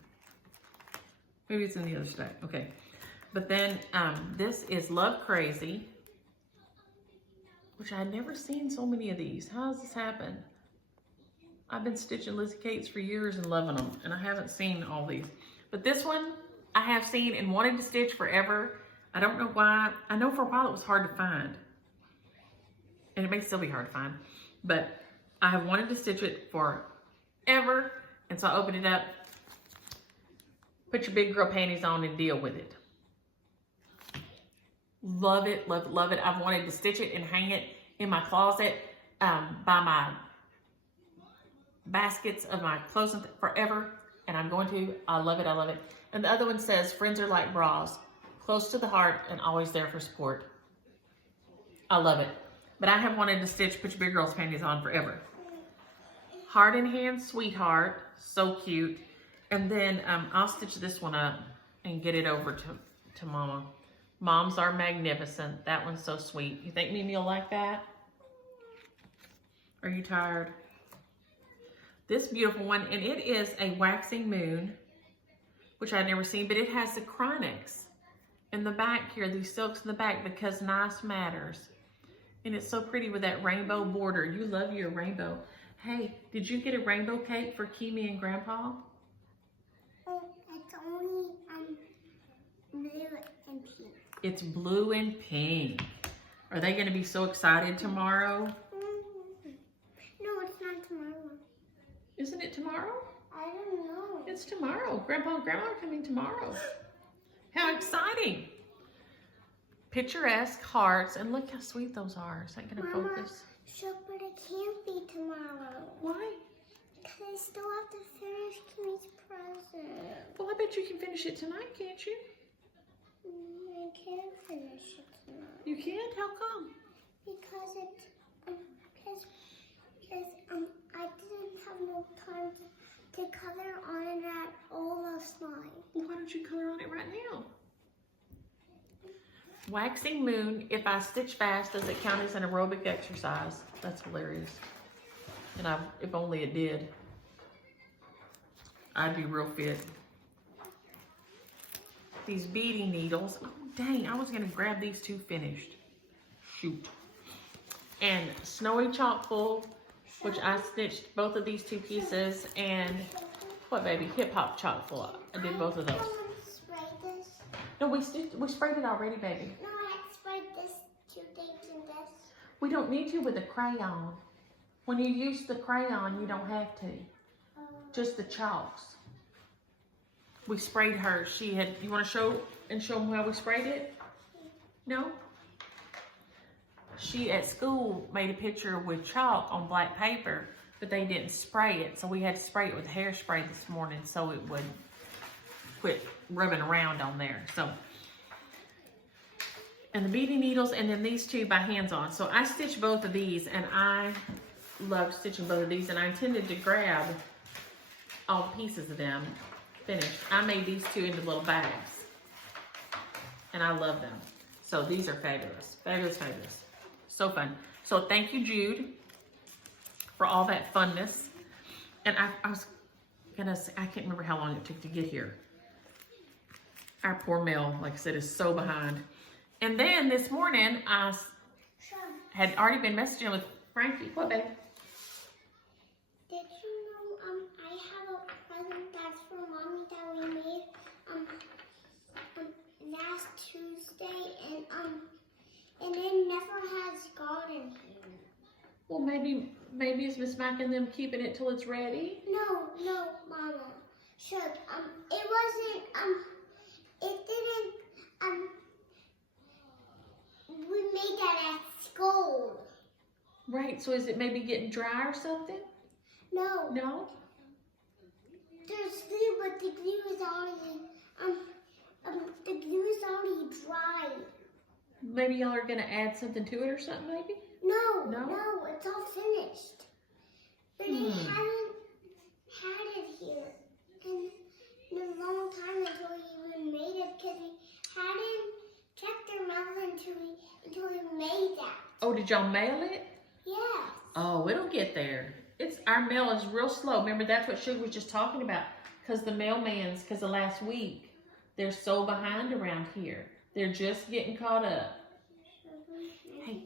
Maybe it's in the other stack. Okay. But then this is Love Crazy, which I had never seen so many of these. How does this happen? I've been stitching Lizzie Kates for years and loving them, and I haven't seen all these. But this one I have seen and wanted to stitch forever. I don't know why. I know for a while it was hard to find. And it may still be hard to find. But I have wanted to stitch it forever. And so I opened it up. Put your big girl panties on and deal with it. Love it, love it, love it. I've wanted to stitch it and hang it in my closet by my baskets of my clothes forever, and I'm going to. I love it, I love it. And the other one says, friends are like bras, close to the heart and always there for support. I love it. But I have wanted to stitch Put Your Big Girl's Panties On forever. Heart in Hand, Sweetheart, so cute. And then I'll stitch this one up and get it over to Mama. Moms Are Magnificent. That one's so sweet. You think Mimi will like that? Are you tired? This beautiful one, and it is a waxing moon, which I'd never seen, but it has the chronics in the back here, these silks in the back, because nice matters. And it's so pretty with that rainbow border. You love your rainbow. Hey, did you get a rainbow cake for Kimi and Grandpa? It's only blue and pink. It's blue and pink. Are they going to be so excited tomorrow? No, it's not tomorrow. Isn't it tomorrow? I don't know. It's tomorrow. Grandpa and Grandma are coming tomorrow. How exciting. Picturesque hearts. And look how sweet those are. Is that going to focus? Sure, but it can't be tomorrow. Why? Because I still have to finish Kimmy's present. Well, I bet you can finish it tonight, can't you? I can't finish it tonight. You can't? How come? Because I didn't have no time to color on it at all last night. Well, why don't you color on it right now? Waxing moon. If I stitch fast, does it count as an aerobic exercise? That's hilarious. And if only it did. I'd be real fit. These beading needles. Oh, dang, I was going to grab these two finished. Shoot. And snowy chalk full, which I stitched both of these two pieces. And what, baby? Hip hop chalk full. I did both of those. Spray this. No, we sprayed it already, baby. No, I had sprayed this two things and this. We don't need to with the crayon. When you use the crayon, you don't have to. Just the chalks. We sprayed her. You want to show them how we sprayed it? No? She at school made a picture with chalk on black paper, but they didn't spray it. So we had to spray it with hairspray this morning so it would quit rubbing around on there. So, and the beading needles, and then these two by hands-on. So I stitched both of these, and I love stitching both of these, and I intended to grab all the pieces of them finished. I made these two into little bags, and I love them. So these are fabulous, fabulous, fabulous. So fun. So thank you, Jude, for all that funness. And I was gonna say, I can't remember how long it took to get here. Our poor mail, like I said, is so behind. And then this morning, I had already been messaging with Frankie. What, babe? Did you know I have a present that's for Mommy that we made last Tuesday, and it never has gotten here. Well, maybe it's Miss Mac and them keeping it till it's ready. No, Mama. Should it wasn't it didn't we made that at school. Right. So is it maybe getting dry or something? No. No. There's glue, but the glue is already dry. Maybe y'all are gonna add something to it or something, maybe? No, it's all finished. But it hadn't had it here in a long time until we even made it, because we hadn't checked our mail until we made that. Oh, did y'all mail it? Yes. Oh, it'll get there. Our mail is real slow. Remember, that's what Sugar was just talking about. Because the mailmans, because of last week, they're so behind around here. They're just getting caught up. Hey.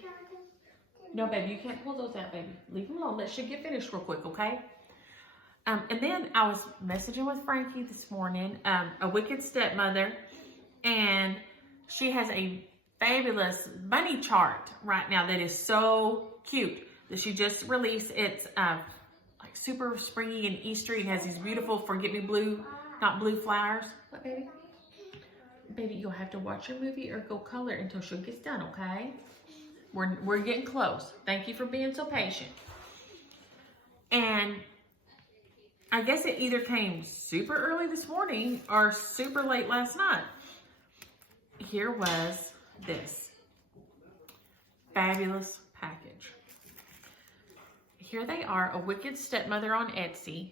No, baby, you can't pull those out, baby. Leave them alone. Let Sugar get finished real quick, okay? And then I was messaging with Frankie this morning, a wicked stepmother, and she has a fabulous bunny chart right now that is so cute that she just released. It's like super springy and Eastery. It has these beautiful forget me blue, not blue flowers. What, baby? Baby, you'll have to watch your movie or go color until she gets done, okay? We're getting close. Thank you for being so patient. And I guess it either came super early this morning or super late last night. Here was this fabulous package. Here they are, a wicked stepmother on Etsy.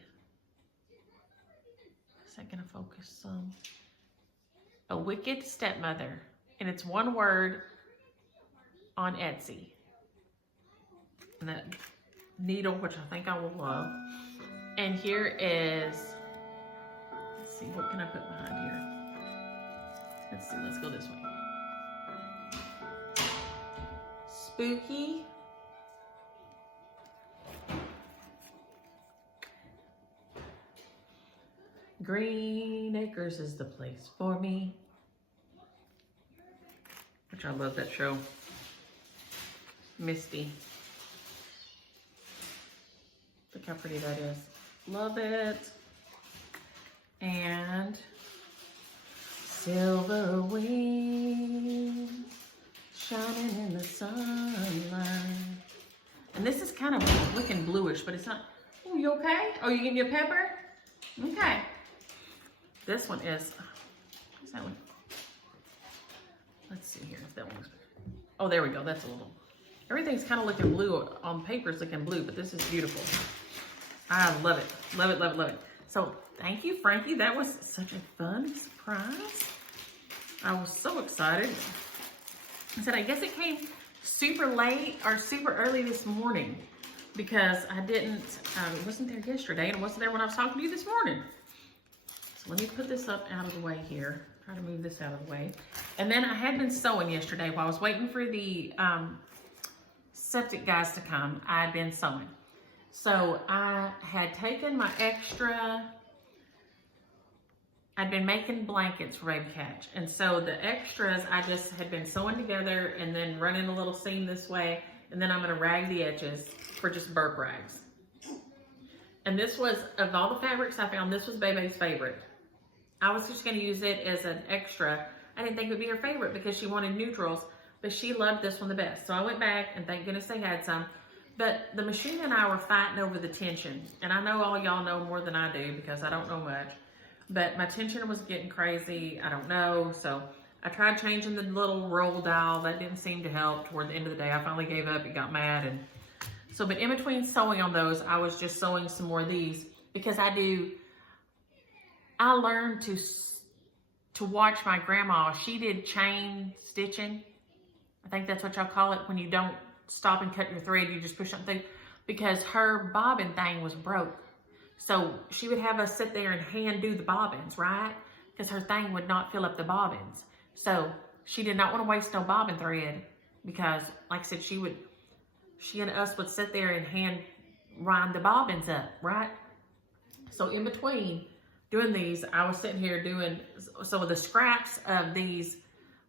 Is that gonna focus some? A wicked stepmother, and it's one word on Etsy. And that needle, which I think I will love. And here is, let's see, what can I put behind here? Let's see, let's go this way. spooky. Green Acres is the place for me. Which I love that show. Misty. Look how pretty that is. Love it. And silver wings shining in the sunlight. And this is kind of looking bluish, but it's not. Oh, you okay? Oh, you getting your pepper? Okay. This one is, what's that one? Let's see here if that one's, oh, there we go. That's a little, everything's kind of looking blue on paper. It's looking blue, but this is beautiful. I love it. Love it, love it, love it. So thank you, Frankie. That was such a fun surprise. I was so excited. I said, I guess it came super late or super early this morning because I didn't, it wasn't there yesterday and it wasn't there when I was talking to you this morning. So let me put this up out of the way here. Try to move this out of the way. And then I had been sewing yesterday while I was waiting for the septic guys to come. I had been sewing. So I had taken my extra, I'd been making blankets for Baby Catch. And so the extras I just had been sewing together and then running a little seam this way. And then I'm gonna rag the edges for just burp rags. And this was, of all the fabrics I found, this was Baby's favorite. I was just gonna use it as an extra. I didn't think it would be her favorite because she wanted neutrals, but she loved this one the best. So I went back and thank goodness they had some. But the machine and I were fighting over the tension. And I know all y'all know more than I do because I don't know much. But my tensioner was getting crazy. I don't know. So I tried changing the little roll dial. That didn't seem to help. Toward the end of the day, I finally gave up and got mad. And so, but in between sewing on those, I was just sewing some more of these because I learned to watch my grandma. She did chain stitching. I think that's what y'all call it when you don't stop and cut your thread, you just push something, because her bobbin thing was broke. So she would have us sit there and hand do the bobbins, right? Because her thing would not fill up the bobbins. So she did not want to waste no bobbin thread because, like I said, she and us would sit there and hand wind the bobbins up, right? So in between doing these, I was sitting here doing some of the scraps of these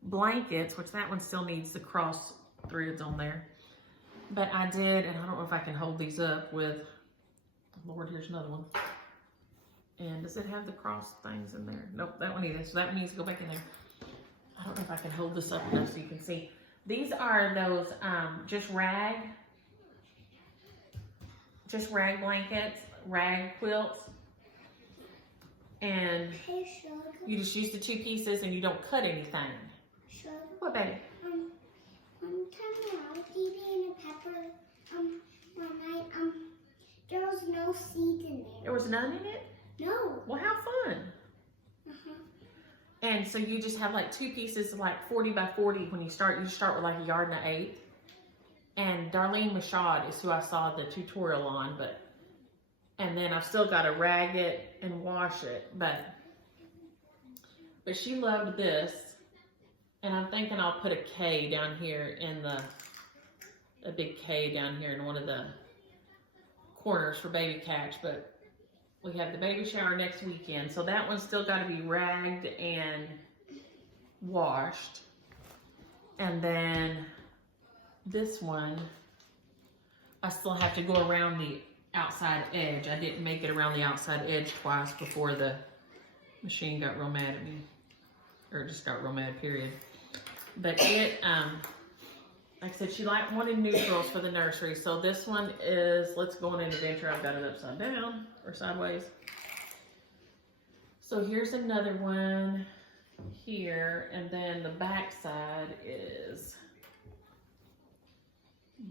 blankets, which that one still needs the cross threads on there. But I did, and I don't know if I can hold these up with, Lord, here's another one. And does it have the cross things in there? Nope, that one either. So that one needs to go back in there. I don't know if I can hold this up enough so you can see. These are those just rag blankets, rag quilts. And you just use the two pieces and you don't cut anything. Sure. What, baby? One time when I was eating a pepper, one night, there was no seeds in there. There was none in it? No. Well, how fun. And so you just have like two pieces of like 40 by 40 when you start with like 1.1 yards. And Darlene Mashad is who I saw the tutorial on, and then I've still got to rag it and wash it, but she loved this. And I'm thinking I'll put a K down here in a big K down here in one of the corners for Baby Catch, but we have the baby shower next weekend. So that one's still got to be ragged and washed. And then this one, I still have to go around the outside edge. I didn't make it around the outside edge twice before the machine got real mad at me. Or just got real mad, period. But it, like I said, she wanted neutrals for the nursery. So this one is, let's go on an adventure. I've got it upside down or sideways. So here's another one here. And then the back side is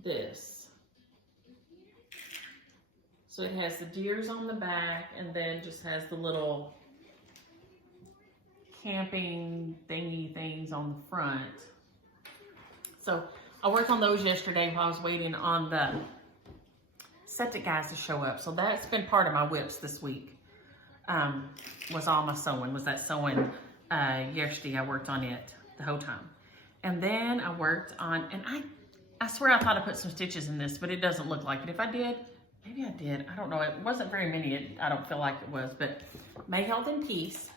this. So it has the deers on the back and then just has the little camping thingy things on the front. So I worked on those yesterday while I was waiting on the septic guys to show up. So that's been part of my whips this week. Was all my sewing, was that sewing yesterday. I worked on it the whole time. And then I worked on, and I swear I thought I put some stitches in this, but it doesn't look like it. If I did, maybe I did. I don't know. It wasn't very many. I don't feel like it was, but May Held in Peace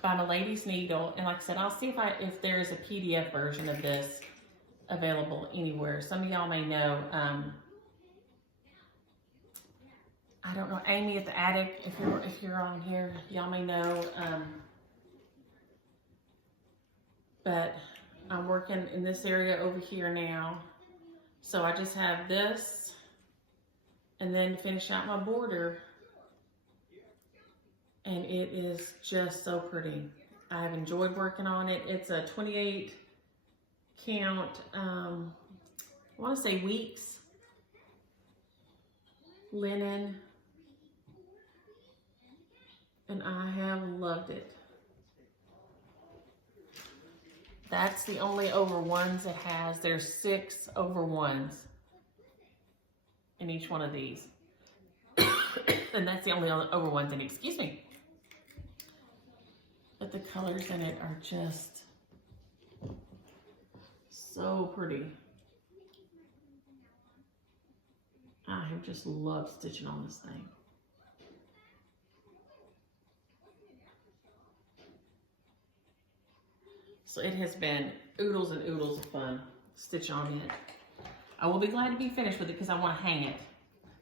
by Miladys Needle. And like I said, I'll see if there is a PDF version of this available anywhere. Some of y'all may know. I don't know, Amy at the Attic, if you're on here, y'all may know. But I'm working in this area over here now. So I just have this, and then to finish out my border. And it is just so pretty. I have enjoyed working on it. It's a 28 count, I want to say weeks linen, and I have loved it. That's the only over ones it has. There's 6 over ones in each one of these. And that's the only over ones in it. Excuse me. But the colors in it are just so pretty. I have just loved stitching on this thing. So it has been oodles and oodles of fun stitching on it. I will be glad to be finished with it because I want to hang it.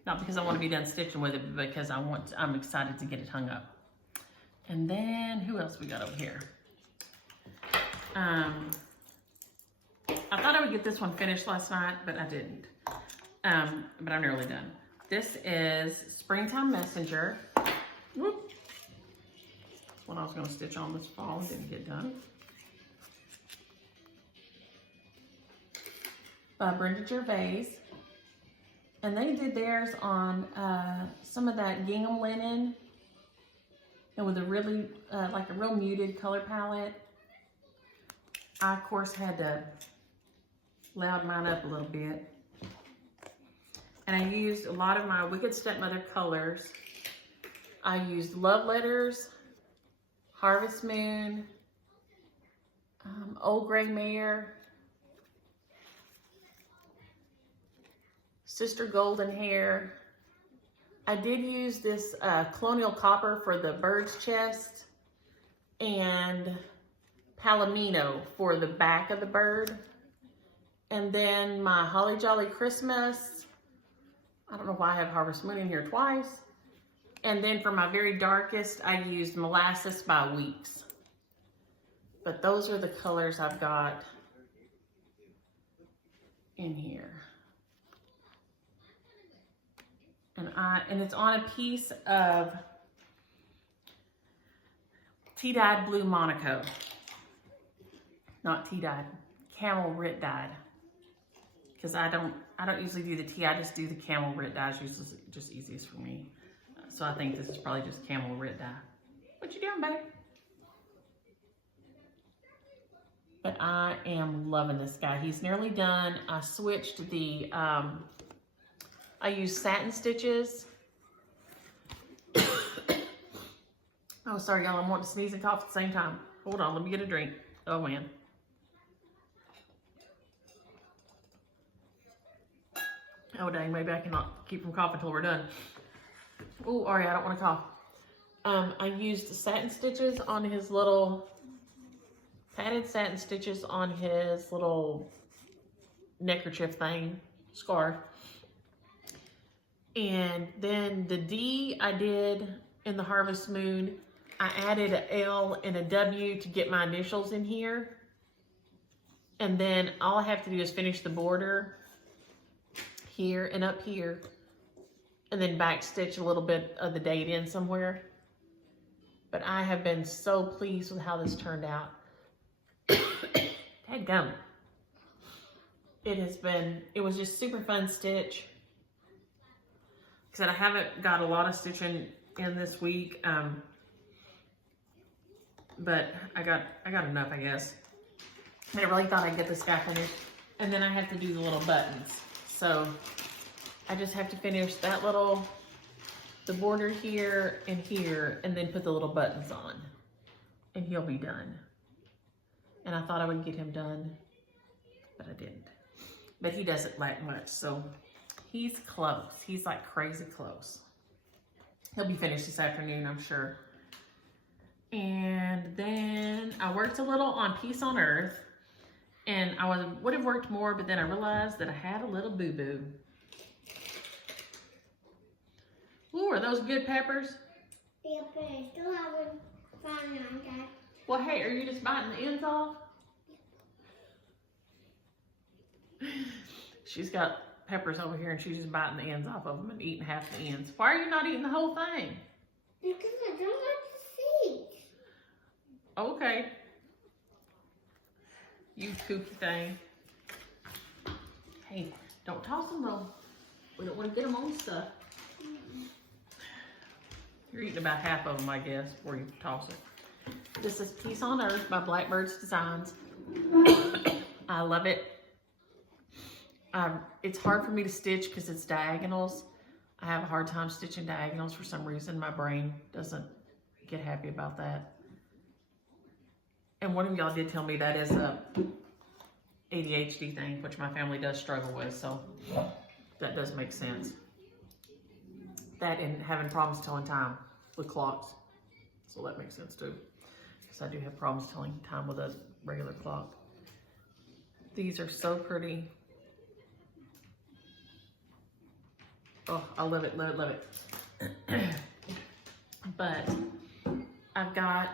Not because I want to be done stitching with it, but because I'm excited to get it hung up. And then who else we got over here? I thought I would get this one finished last night, but I didn't. But I'm nearly done. This is Springtime Messenger. Whoop. That's what I was going to stitch on this fall and didn't get done. By Brenda Gervais. And they did theirs on some of that gingham linen and with a really, like a real muted color palette. I, of course, had to loud mine up a little bit. And I used a lot of my Wicked Stepmother colors. I used Love Letters, Harvest Moon, Old Gray Mare, Sister Golden Hair. I did use this Colonial Copper for the bird's chest and Palomino for the back of the bird. And then my Holly Jolly Christmas. I don't know why I have Harvest Moon in here twice. And then for my very darkest, I used Molasses by Weeks. But those are the colors I've got in here. And it's on a piece of tea-dyed blue Monaco. Not tea-dyed, camel rit dyed. Because I don't usually do the tea, I just do the camel rit dye. It's usually just easiest for me. So I think this is probably just camel rit dye. What you doing, babe? But I am loving this guy. He's nearly done. I switched the, I used satin stitches. Oh, sorry, y'all. I'm wanting to sneeze and cough at the same time. Hold on, let me get a drink. Oh, man. Oh, dang, maybe I cannot keep from coughing until we're done. Oh, all right, I don't want to cough. I used satin stitches on his little, padded satin stitches on his little neckerchief thing, scarf. And then the D I did in the Harvest Moon, I added an L and a W to get my initials in here. And then all I have to do is finish the border here and up here. And then back stitch a little bit of the date in somewhere. But I have been so pleased with how this turned out. Dadgum. It was just super fun stitch. Because I haven't got a lot of stitching in this week, but I got enough, I guess. I really thought I'd get this guy finished, and then I have to do the little buttons. So I just have to finish that the border here, and then put the little buttons on, and he'll be done. And I thought I would get him done, but I didn't. but he doesn't like much, so he's close. He's like crazy close. He'll be finished this afternoon, I'm sure. And then I worked a little on Peace on Earth, and I would have worked more, but then I realized that I had a little boo-boo. Ooh, are those good peppers? Yeah, but I still haven't found them, Dad. Well, hey, are you just biting the ends off? She's got peppers over here, and she's just biting the ends off of them and eating half the ends. Why are you not eating the whole thing? Because I don't like the seeds. Okay. You kooky thing. Hey, don't toss them though. We don't want to get them on stuff. You're eating about half of them, I guess, before you toss it. This is Peace on Earth by Blackbird's Designs. I love it. It's hard for me to stitch because it's diagonals. I have a hard time stitching diagonals for some reason. My brain doesn't get happy about that. And one of y'all did tell me that is a ADHD thing, which my family does struggle with, so that does make sense. That and having problems telling time with clocks. So that makes sense too. Because I do have problems telling time with a regular clock. These are so pretty. Oh, I love it, love it, love it. But I got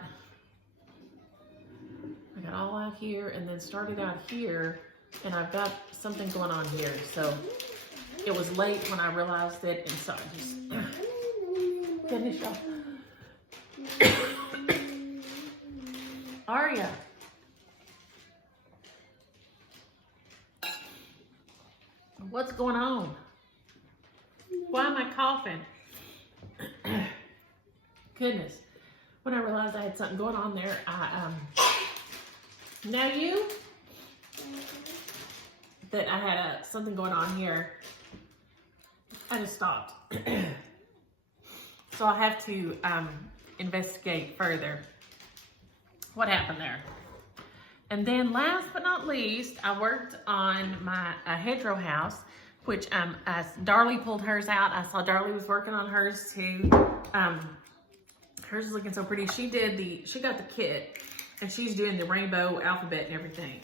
all out here and then started out here, and I've got something going on here. So it was late when I realized it, and so I just finished off. Aria. What's going on? Why am I coughing? Goodness. When I realized I had something going on there, now you? That I had something going on here, I just stopped. So I'll have to investigate further what happened there. And then last but not least, I worked on my hedgerow house, which as Darlie pulled hers out. I saw Darlie was working on hers too. Hers is looking so pretty. She got the kit, and she's doing the rainbow alphabet and everything.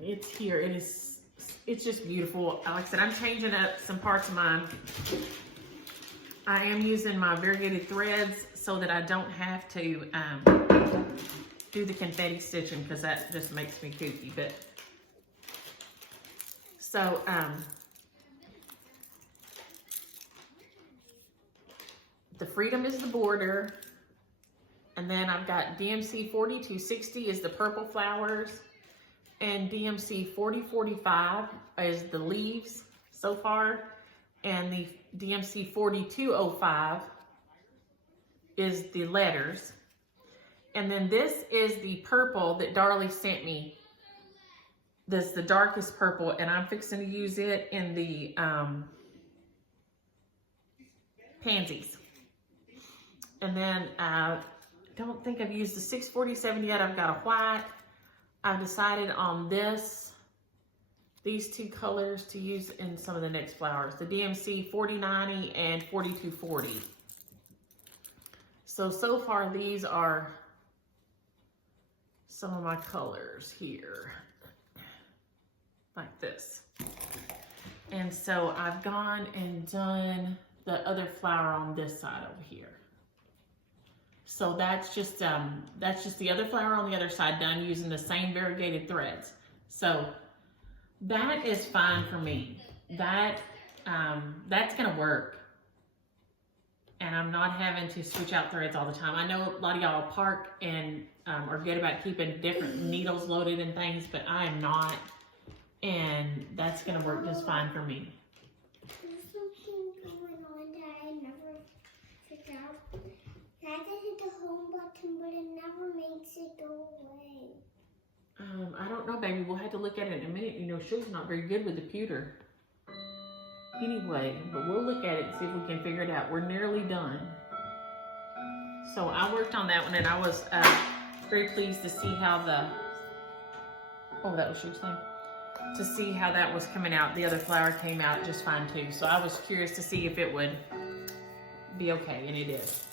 It's here. It's just beautiful. Like I said, I'm changing up some parts of mine. I am using my variegated threads so that I don't have to do the confetti stitching, because that just makes me kooky. But so the Freedom is the border, and then I've got DMC 4260 is the purple flowers, and DMC 4045 is the leaves so far, and the DMC 4205 is the letters. And then this is the purple that Darlie sent me. This is the darkest purple, and I'm fixing to use it in the pansies. And then I don't think I've used the 647 yet. I've got a white. I've decided on these two colors to use in some of the next flowers, the DMC 4090 and 4240. So far these are some of my colors here, like this. And so I've gone and done the other flower on this side over here. So that's just the other flower on the other side done using the same variegated threads. So that is fine for me. That's gonna work. And I'm not having to switch out threads all the time. I know a lot of y'all park and are good about keeping different needles loaded and things, but I am not. And that's gonna work just fine for me. There's something going on that I never figured out. I had to hit the home button, but it never makes it go away. I don't know, baby. We'll have to look at it in a minute. You know, Sugar's not very good with the pewter. Anyway, but we'll look at it and see if we can figure it out. We're nearly done. So I worked on that one, and I was very pleased to see how Oh, that was Shoe's name. To see how that was coming out. The other flower came out just fine too. So I was curious to see if it would be okay, and it is.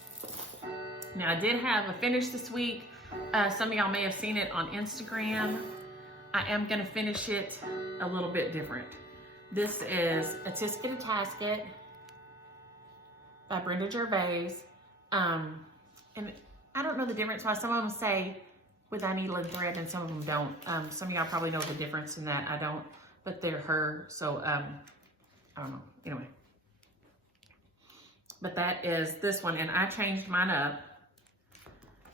Now I did have a finish this week. Some of y'all may have seen it on Instagram. I am gonna finish it a little bit different. This is a Tisket Tasket by Brenda Gervais. And I don't know the difference why some of them say with eye needle and thread and some of them don't. Some of y'all probably know the difference in that. I don't, but they're her, so I don't know. Anyway. But that is this one, and I changed mine up.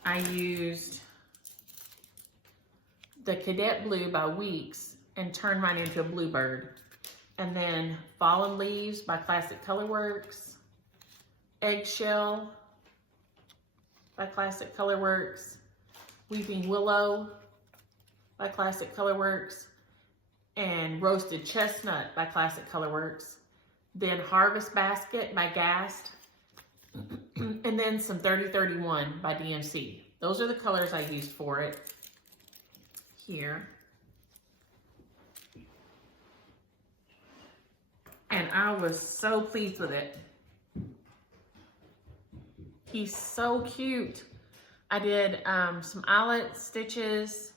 I used the Cadet Blue by Weeks and turned mine into a Bluebird. And then Fallen Leaves by Classic Colorworks. Eggshell by Classic Colorworks. Weeping Willow by Classic Colorworks. And Roasted Chestnut by Classic Colorworks. Then Harvest Basket by Gast. And then some 3031 by DMC. Those are the colors I used for it. Here. And I was so pleased with it. He's so cute. I did some eyelet stitches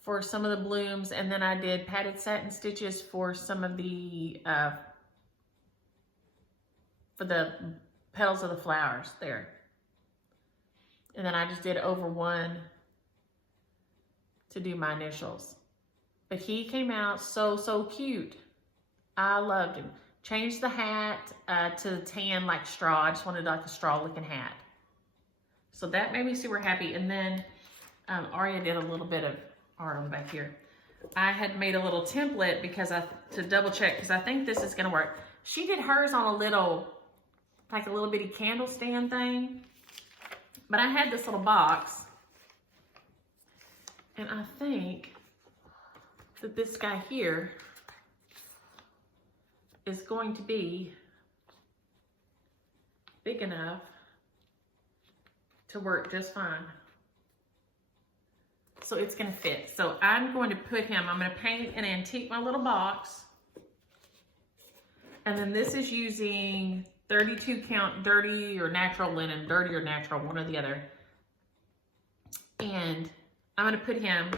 for some of the blooms, and then I did padded satin stitches for some of the for the petals of the flowers there. And then I just did over one to do my initials. But he came out so cute. I loved him. Changed the hat to tan like straw. I just wanted like a straw looking hat. So that made me super happy. And then Aria did a little bit of art on back here. I had made a little template because to double check, because I think this is gonna work. She did hers on a little, like a little bitty candle stand thing. But I had this little box. And I think that this guy here is going to be big enough to work just fine. So it's gonna fit. So I'm going to put him, I'm gonna paint and antique my little box. And then this is using 32 count dirty or natural linen, dirty or natural, one or the other. And I'm gonna put him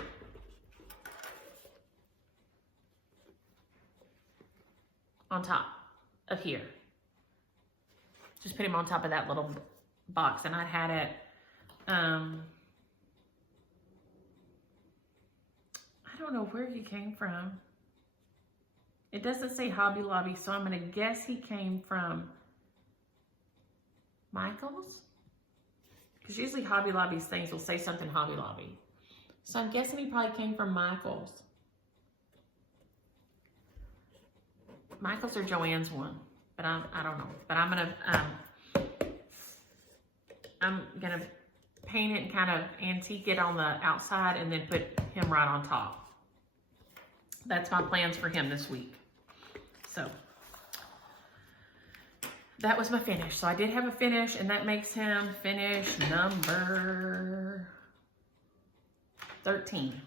on top of here. Just put him on top of that little box. And I had it, I don't know where he came from. It doesn't say Hobby Lobby, so I'm gonna guess he came from Michael's? Because usually Hobby Lobby's things will say something Hobby Lobby. So I'm guessing he probably came from Michael's. Michael's or Joann's one, but I don't know. But I'm gonna paint it and kind of antique it on the outside and then put him right on top. That's my plans for him this week. So that was my finish. So I did have a finish, and that makes him finish number 13.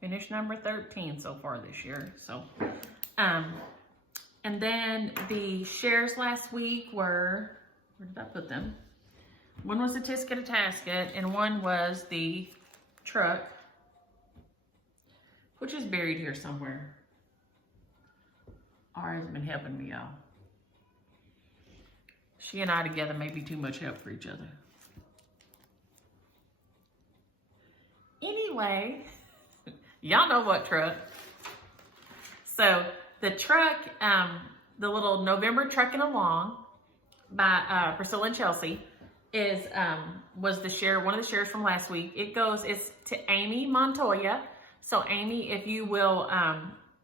Finish number 13 so far this year. So, and then the shares last week were, where did I put them? One was the Tisket Tasket, and one was the truck, which is buried here somewhere. Aria's been helping me, y'all. She and I together may be too much help for each other. Anyway, y'all know what truck. So the truck, the little November Trucking Along by Priscilla and Chelsea is was the share, one of the shares from last week. It's to Amy Montoya. So Amy, if you will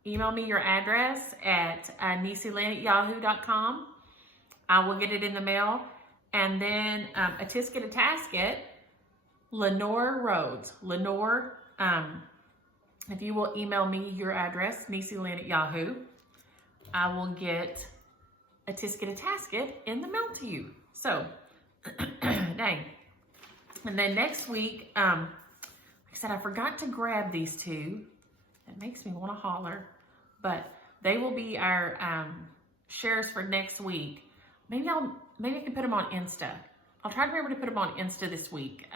email me your address at Niecielynn@yahoo.com, I will get it in the mail. And then a Tisket, a Tasket, Lenore Rhodes. Lenore, if you will email me your address, Niecielynn@yahoo, I will get a Tisket, a Tasket in the mail to you. So, dang. And then next week, like I said, I forgot to grab these two. That makes me want to holler. But they will be our shares for next week. Maybe I can put them on Insta. I'll try to remember to put them on Insta this week.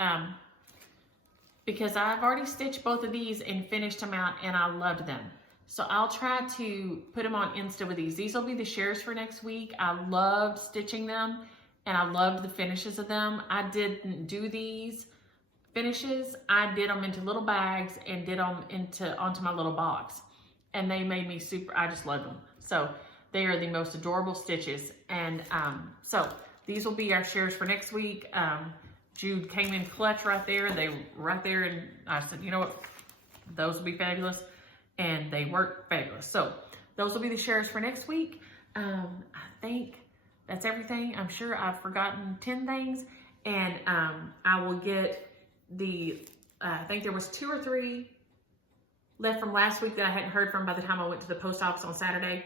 Because I've already stitched both of these and finished them out, and I loved them. So I'll try to put them on Insta with these. These will be the shares for next week. I loved stitching them, and I loved the finishes of them. I didn't do these finishes. I did them into little bags and did them onto my little box. And they made me super, I just loved them. So they are the most adorable stitches. And so these will be our shares for next week. Jude came in clutch right there. They were right there, and I said, you know what? Those will be fabulous. And they work fabulous. So those will be the shares for next week. I think that's everything. I'm sure I've forgotten 10 things. And I will get the, I think there was 2 or 3 left from last week that I hadn't heard from by the time I went to the post office on Saturday.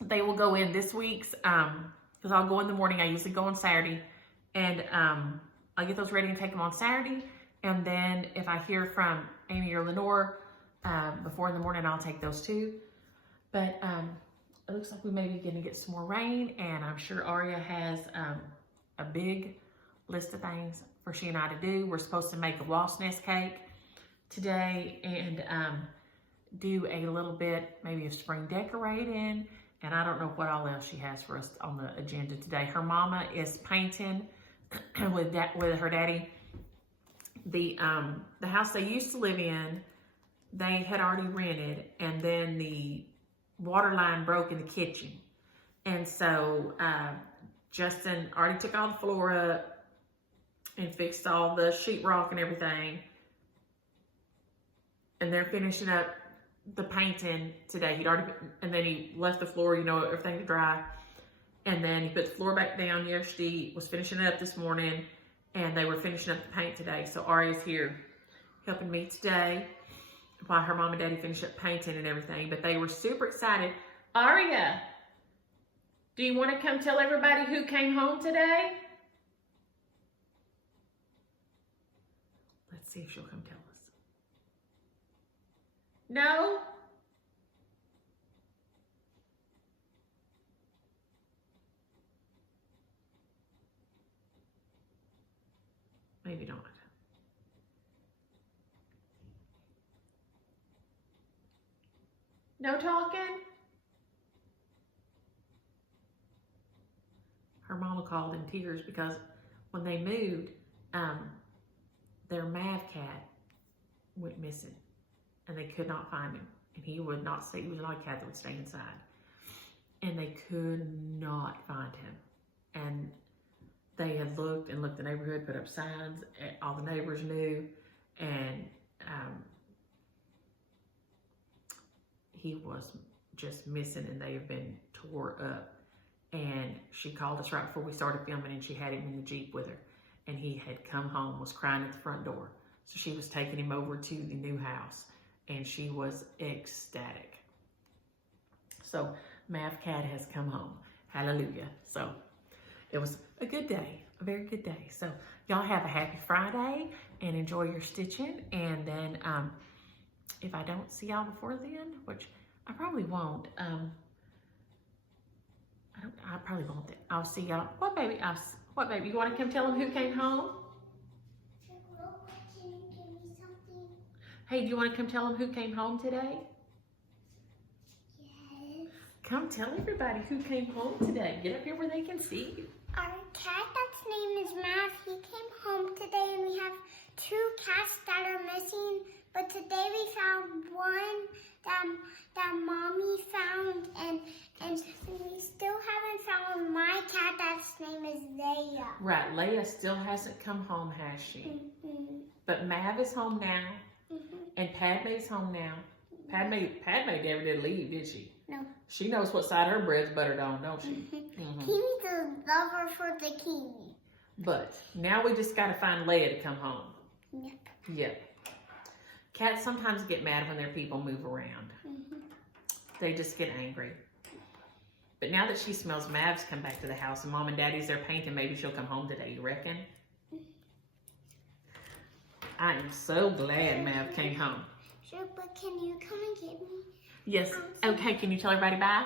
They will go in this week's, because I'll go in the morning. I usually go on Saturday. And I'll get those ready and take them on Saturday. And then if I hear from Amy or Lenore before in the morning, I'll take those too. But it looks like we may be going to get some more rain. And I'm sure Aria has a big list of things for she and I to do. We're supposed to make a wasp nest cake today and do a little bit maybe of spring decorating. And I don't know what all else she has for us on the agenda today. Her mama is painting with her daddy. The house they used to live in, they had already rented, and then the water line broke in the kitchen. And so Justin already took all the floor up and fixed all the sheetrock and everything. And they're finishing up the painting today. And then he left the floor, you know, everything to dry. And then he put the floor back down yesterday, was finishing it up this morning, and they were finishing up the paint today. So Aria's here helping me today while her mom and daddy finish up painting and everything. But they were super excited. Aria, do you want to come tell everybody who came home today? Let's see if she'll come tell us. No? Maybe not. No talking? Her mama called in tears because when they moved, their Mav cat went missing and they could not find him. And he would not stay, he was not a cat that would stay inside. And they could not find him. And they had looked and looked the neighborhood, put up signs, all the neighbors knew, and he was just missing, and they have been tore up. And she called us right before we started filming, and she had him in the Jeep with her, and he had come home, was crying at the front door. So she was taking him over to the new house, and she was ecstatic. So Mav Cat has come home. Hallelujah. So it was a good day, a very good day. So y'all have a happy Friday and enjoy your stitching. And then if I don't see y'all before then, which I probably won't, I probably won't. I'll see y'all. What baby? What baby? You want to come tell them who came home? Hey, do you want to come tell them who came home today? Yes. Come tell everybody who came home today. Get up here where they can see you. Our cat that's name is Mav, he came home today, and we have 2 cats that are missing. But today we found one that mommy found, and we still haven't found my cat that's name is Leia. Right, Leia still hasn't come home, has she? Mm-hmm. But Mav is home now, and Padme's home now. Padme never did leave, did she? No. She knows what side her bread's buttered on, don't she? Kiwi's a lover for the kiwi. But now we just got to find Leia to come home. Yep. Yep. Cats sometimes get mad when their people move around. They just get angry. But now that she smells Mav's come back to the house and Mom and Daddy's there painting, maybe she'll come home today, you reckon? I am so glad Mav came home. Sure, but can you come and get me? Yes. Okay, can you tell everybody bye?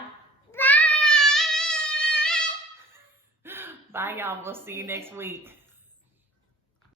Bye! Bye, y'all. We'll see you next week.